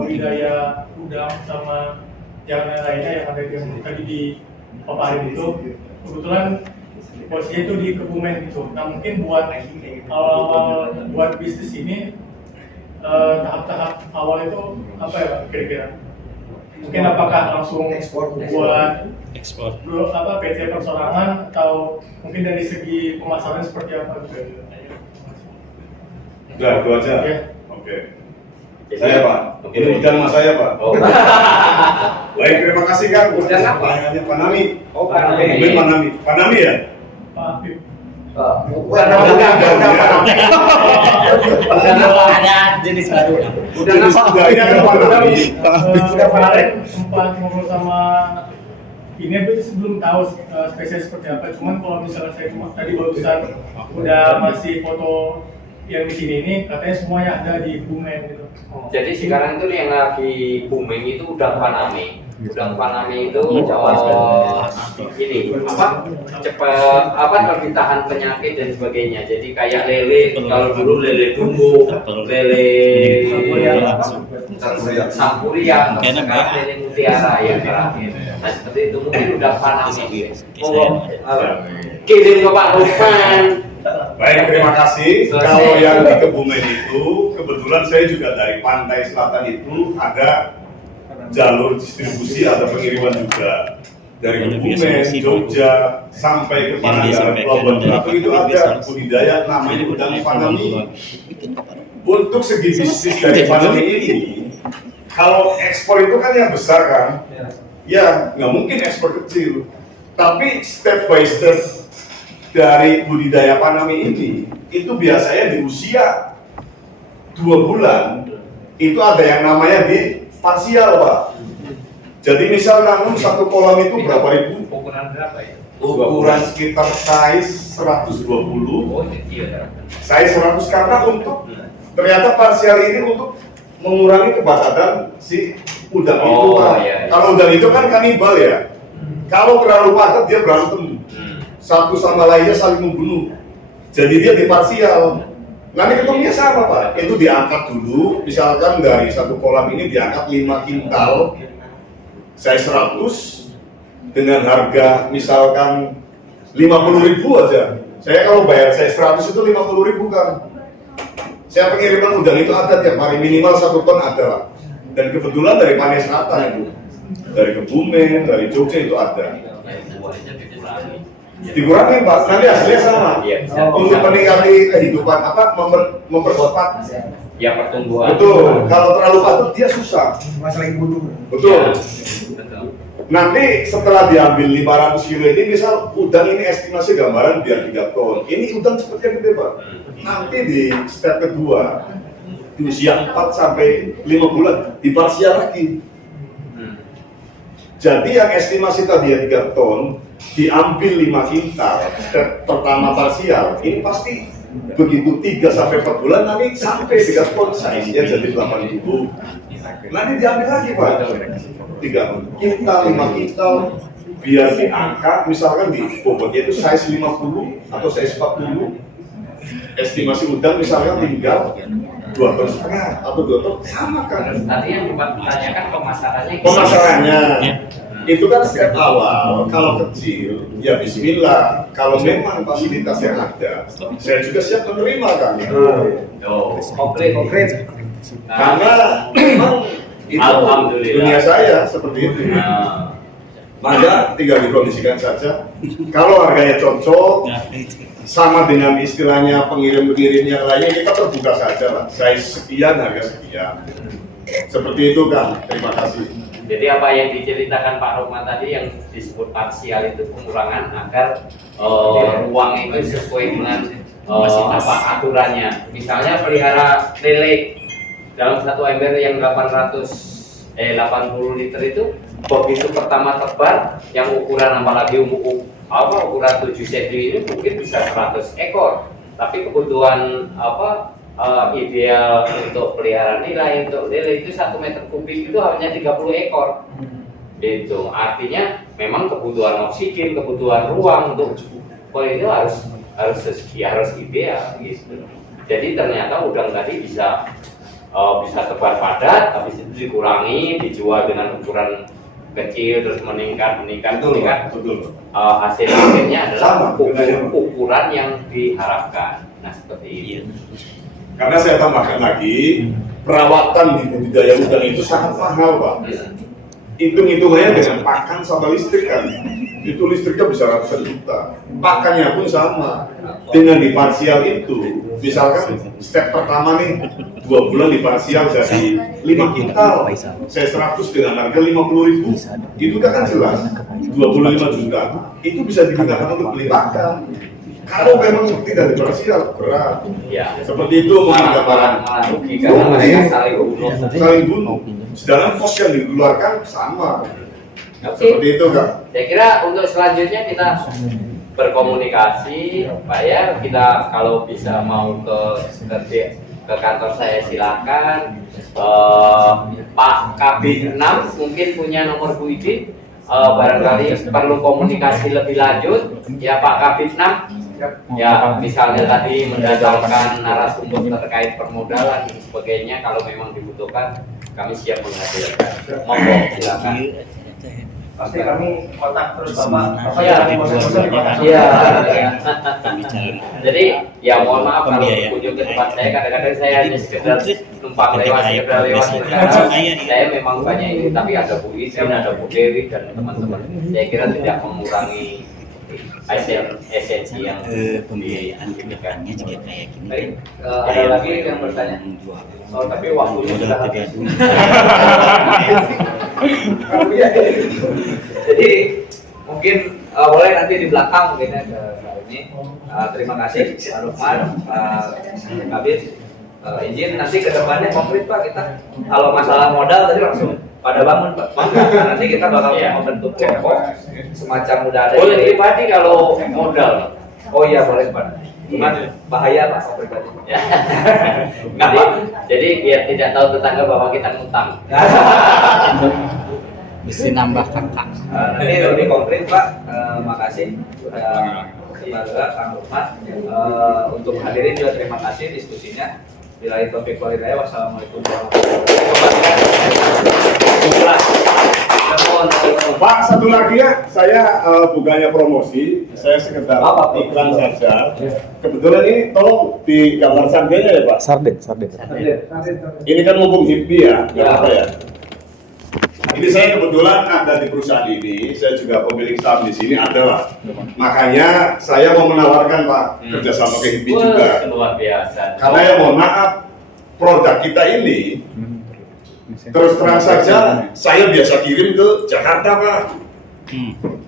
budidaya udang sama yang lainnya yang ada yang tadi di paparin itu. Kebetulan posisinya itu di Kebumen gitu. Nah mungkin buat awal buat bisnis ini tahap-tahap awal itu apa ya kira-kira? Mungkin apakah langsung buat Ekspor. apa PT persorangan atau mungkin dari segi pemasaran seperti apa? Udah, itu aja. Ya. Oke. Saya Pak. Ini udang mas saya Pak. Oh, Baik, terima kasih Kang. Udang apa? Pertanyaannya Pak Nami. oh Pak Nami. Mungkin Pak Nami. Pak Nami ya? Pak Afif. Bukan udang. Ada jenis baru. Udah Jenis apa? udangnya kan Pak Nami. Kemarin sempat ngobrol sama ini aku sih belum tahu spesies seperti apa. Cuman kalau misalnya saya tadi barusan udah masih foto yang di sini ini katanya semuanya ada di Bumen gitu. jadi sekarang itu yang lagi booming itu udang Paname. Udang Paname itu ini cepat lebih tahan penyakit dan sebagainya. Jadi kayak lele, kalau dulu lele dumbo, lele sampuriang, sekarang lele mutiara ya terakhir. Nah seperti itu mungkin udang Paname. Kirim ke Pak Lukman. Baik, terima kasih. Kalau yang di Kebumen itu, kebetulan saya juga dari pantai selatan itu ada jalur distribusi, ada pengiriman juga. Dari Kebumen, Jogja, sampai ke Pangandaran, Pelabuhan Ratu itu ada budidaya namanya udang Panami. Untuk segi bisnis dari Panami ini, kalau ekspor itu kan yang besar kan, ya nggak mungkin ekspor kecil. Tapi step by step dari budidaya Panami ini, itu biasanya di usia 2 bulan, itu ada yang namanya di parsial Pak. Jadi misal nanam satu kolam itu berapa ribu? Ukuran berapa ya? Ukuran sekitar size 120, Oh iya. size 100 karena untuk ternyata parsial ini untuk mengurangi kebatasan si udang itu Pak. Iya. Kalau udang itu kan kanibal ya. Kalau terlalu padat dia berantem. Satu sama lainnya saling membunuh. Jadi dia diparsial. Nanti ketemunya sama Pak. Itu diangkat dulu. Misalkan dari satu kolam ini diangkat 5 kintal, size 100 dengan harga misalkan 50.000 aja. Saya kalau bayar size 100 itu 50.000 kan. Saya pengiriman udang itu ada tiap hari minimal 1 ton ada Pak. Dan kebetulan dari Pantai Selatan itu, dari Kebumen, dari Jogja itu ada. Dikurangi Pak, nanti hasilnya sama. Iya, bisa. Untuk meningkati kehidupan mempercepat. Ya pertumbuhan. Betul. Kalau terlalu patuh dia susah. Masalah ibu. Betul. Betul. Nanti setelah diambil 500 kilo ini, misal udang ini estimasi gambaran biar 3 ton. Ini udang seperti gede Pak. Nanti di step kedua, di usia 4 sampai 5 bulan, diparsial lagi. Jadi yang estimasi tadi ya 3 ton, diambil 5 kintal, step pertama parsial, ini pasti begitu 3 sampai 4 bulan nanti sampai 3 ton, size-nya jadi 80. Nanti diambil lagi Pak, 3 kintal, 5 kintal, biar diangkat, misalkan di bobotnya itu size 50 atau size 40, estimasi udang misalnya tinggal 2,5 ton atau 2 ton, sama kan? Tadi yang Bapak tanyakan pemasarannya. Pemasarannya itu kan step awal. Kalau kecil, ya Bismillah. Kalau memang fasilitas yang ada, saya juga siap menerima kan. Konkret. Karena memang itu Alhamdulillah. dunia saya seperti itu. Maka tinggal dikondisikan saja. Kalau harganya cocok, sama dengan istilahnya pengirim-pengirim yang lainnya, kita terbuka saja lah. Size sekian, harga sekian. Seperti itu kan. Terima kasih. Jadi apa yang diceritakan Pak Rokman tadi yang disebut parsial itu pengurangan agar ruang itu sesuai dengan apa aturannya. Misalnya pelihara lele dalam satu ember yang 80 liter itu, begitu pertama tebar yang ukuran apalagi ukuran 7 cm ini mungkin bisa 100 ekor. Tapi kebutuhan ideal untuk peliharaan nilai untuk lele itu 1 meter kubik itu hanya 30 ekor. Itu artinya memang kebutuhan oksigen, kebutuhan ruang untuk itu harus ideal gitu. Jadi ternyata udang tadi bisa tebar padat, habis itu dikurangi, dijual dengan ukuran kecil terus meningkat. Betul. Hasilnya adalah ukuran yang diharapkan. Nah seperti ini. Karena saya tambahkan lagi, perawatan di budidaya udang itu sangat mahal Pak. Hitung-hitungannya dengan pakan sama listrik kan. Itu listriknya bisa ratusan juta. Pakannya pun sama. Dengan diparsial itu, misalkan step pertama nih 2 bulan diparsial jadi 5 kintal, saya 100 dengan harga 50.000. Itu kan jelas 25 juta. Itu bisa digunakan untuk beli pakan. Kalau memang tidak diparsial berat. Ya. Seperti itu mungkin gambaran. Rugi karena mereka saling bunuh. Sedangkan kos yang dikeluarkan sama. Oke. Seperti itu Kak. Saya kira untuk selanjutnya kita berkomunikasi, Pak ya. Kita kalau bisa mau ke kantor saya silakan. Pak Kabin 6 mungkin punya nomor Bu Idin. Barangkali perlu komunikasi lebih lanjut. Ya Pak Kabin 6. Ya misalnya tadi mendatangkan narasumber terkait permodalan dan sebagainya, kalau memang dibutuhkan kami siap menghadirkan. Monggo silakan. Pasti kami kontak terus Bapak. Iya. Jadi ya mohon maaf kalau berkunjung ke tempat saya, kadang-kadang saya hanya sekedar numpang lewat. Saya memang banyak ini, tapi ada Bu Isin, ada Bu Dewi dan teman-teman. Saya kira tidak mengurangi esensi yang pembiayaan kedepannya juga kayak gini. Baik, ada lagi yang bertanya? Oh, tapi waktunya sudah habis. Jadi mungkin boleh nanti di belakang mungkin ya ini. Terima kasih Pak Rukman, Pak Kabin. Izin nanti ke depannya konkret Pak kita. Kalau masalah modal tadi langsung pada bangun Pak. Nanti kita bakal membentuk kelompok semacam udah ada. boleh pribadi kalau modal. Oh iya boleh Pak. Cuma bahaya Pak kalau pribadi. Ya. Jadi biar tidak tahu tetangga bahwa kita ngutang. Mesti nambah kakak. Nanti lebih konkret Pak. Makasih sudah semoga Kang Rukman. Untuk hadirin juga terima kasih diskusinya. Bila itu topik walidaya, wassalamualaikum warahmatullahi wabarakatuh. Pak, satu lagi ya, saya bukannya promosi, saya sekedar iklan saja. Kebetulan ini tolong di gambar sampingnya ya Pak. Sarden. Ini kan mumpung hippie ya, nggak apa ya. Ini saya kebetulan ada di perusahaan ini, saya juga pemilik saham di sini ada lah. Makanya saya mau menawarkan Pak kerjasama ke HIPMI juga. Luar biasa. Karena ya mohon maaf, produk kita ini terus terang saja saya biasa kirim ke Jakarta Pak,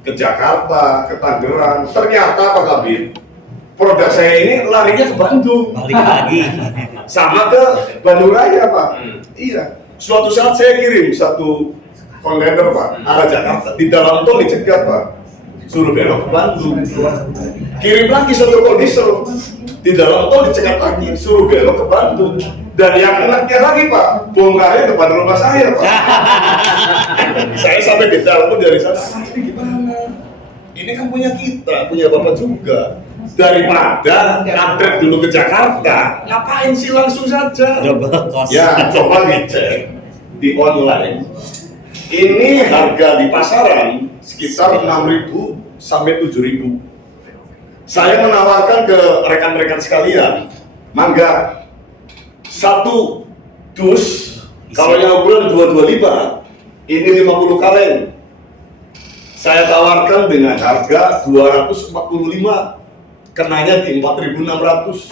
ke Jakarta, ke Tangerang. Ternyata Pak Kabir, produk saya ini larinya ke Bandung, Balik lagi. sama ke Bandung Raya Pak. Iya. Suatu saat saya kirim satu kontainer Pak, arah Jakarta, di dalam tol dicegat Pak, suruh belok ke Bandung. Kirim lagi satu kondisor, di dalam tol dicegat lagi, suruh belok ke Bandung. Dan yang enaknya lagi Pak, bongkarnya depan rumah saya Pak. Saya sampai di telepon dari sana, ini gimana? Ini kan punya kita, punya Bapak juga. Daripada upgrade dulu ke Jakarta, ngapain sih langsung saja? Double cost. Ya, coba dicek di online. Ini harga di pasaran sekitar 6.000 sampai 7.000. Saya menawarkan ke rekan-rekan sekalian, mangga satu dus kalau yang ukuran 225 ini 50 kaleng. Saya tawarkan dengan harga 245, kenanya di 4.600.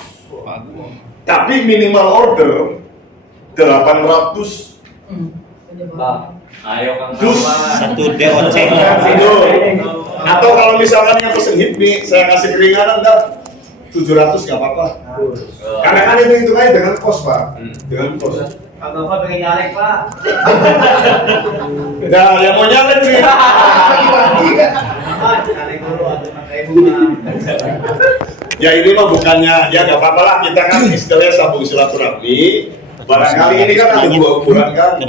Tapi minimal order 800 Ayo Kang dus. Satu DOC. Atau kalau misalkan yang pesen HIPMI, saya kasih keringanan dah 700 nggak apa-apa. Karena kan itu hitungannya dengan kos Pak, dengan kos. Kang Nova pengen nyalek Pak. Nah, yang mau nyalek nih. Nyalek dulu atau pakai bunga. Ya ini mah bukannya, ya nggak apa-apa lah, kita kan istilahnya sambung silaturahmi. Barangkali ini kan ada dua ukuran kan.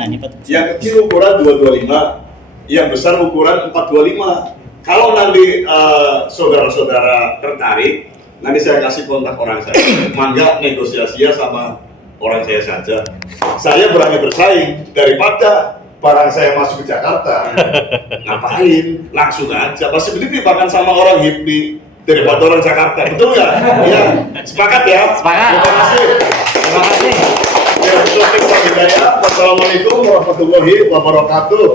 Yang kecil ukuran 225, yang besar ukuran 425. Kalau nanti saudara-saudara tertarik, nanti saya kasih kontak orang saya. Mangga negosiasinya sama orang saya saja. Saya berani bersaing daripada barang saya masuk ke Jakarta. Ngapain? Langsung aja. Pasti beli bahkan sama orang HIPMI daripada orang Jakarta. Betul nggak? Iya. Sepakat ya? Sepakat. Terima kasih. Terima kasih. Ya, Wassalamualaikum warahmatullahi wabarakatuh.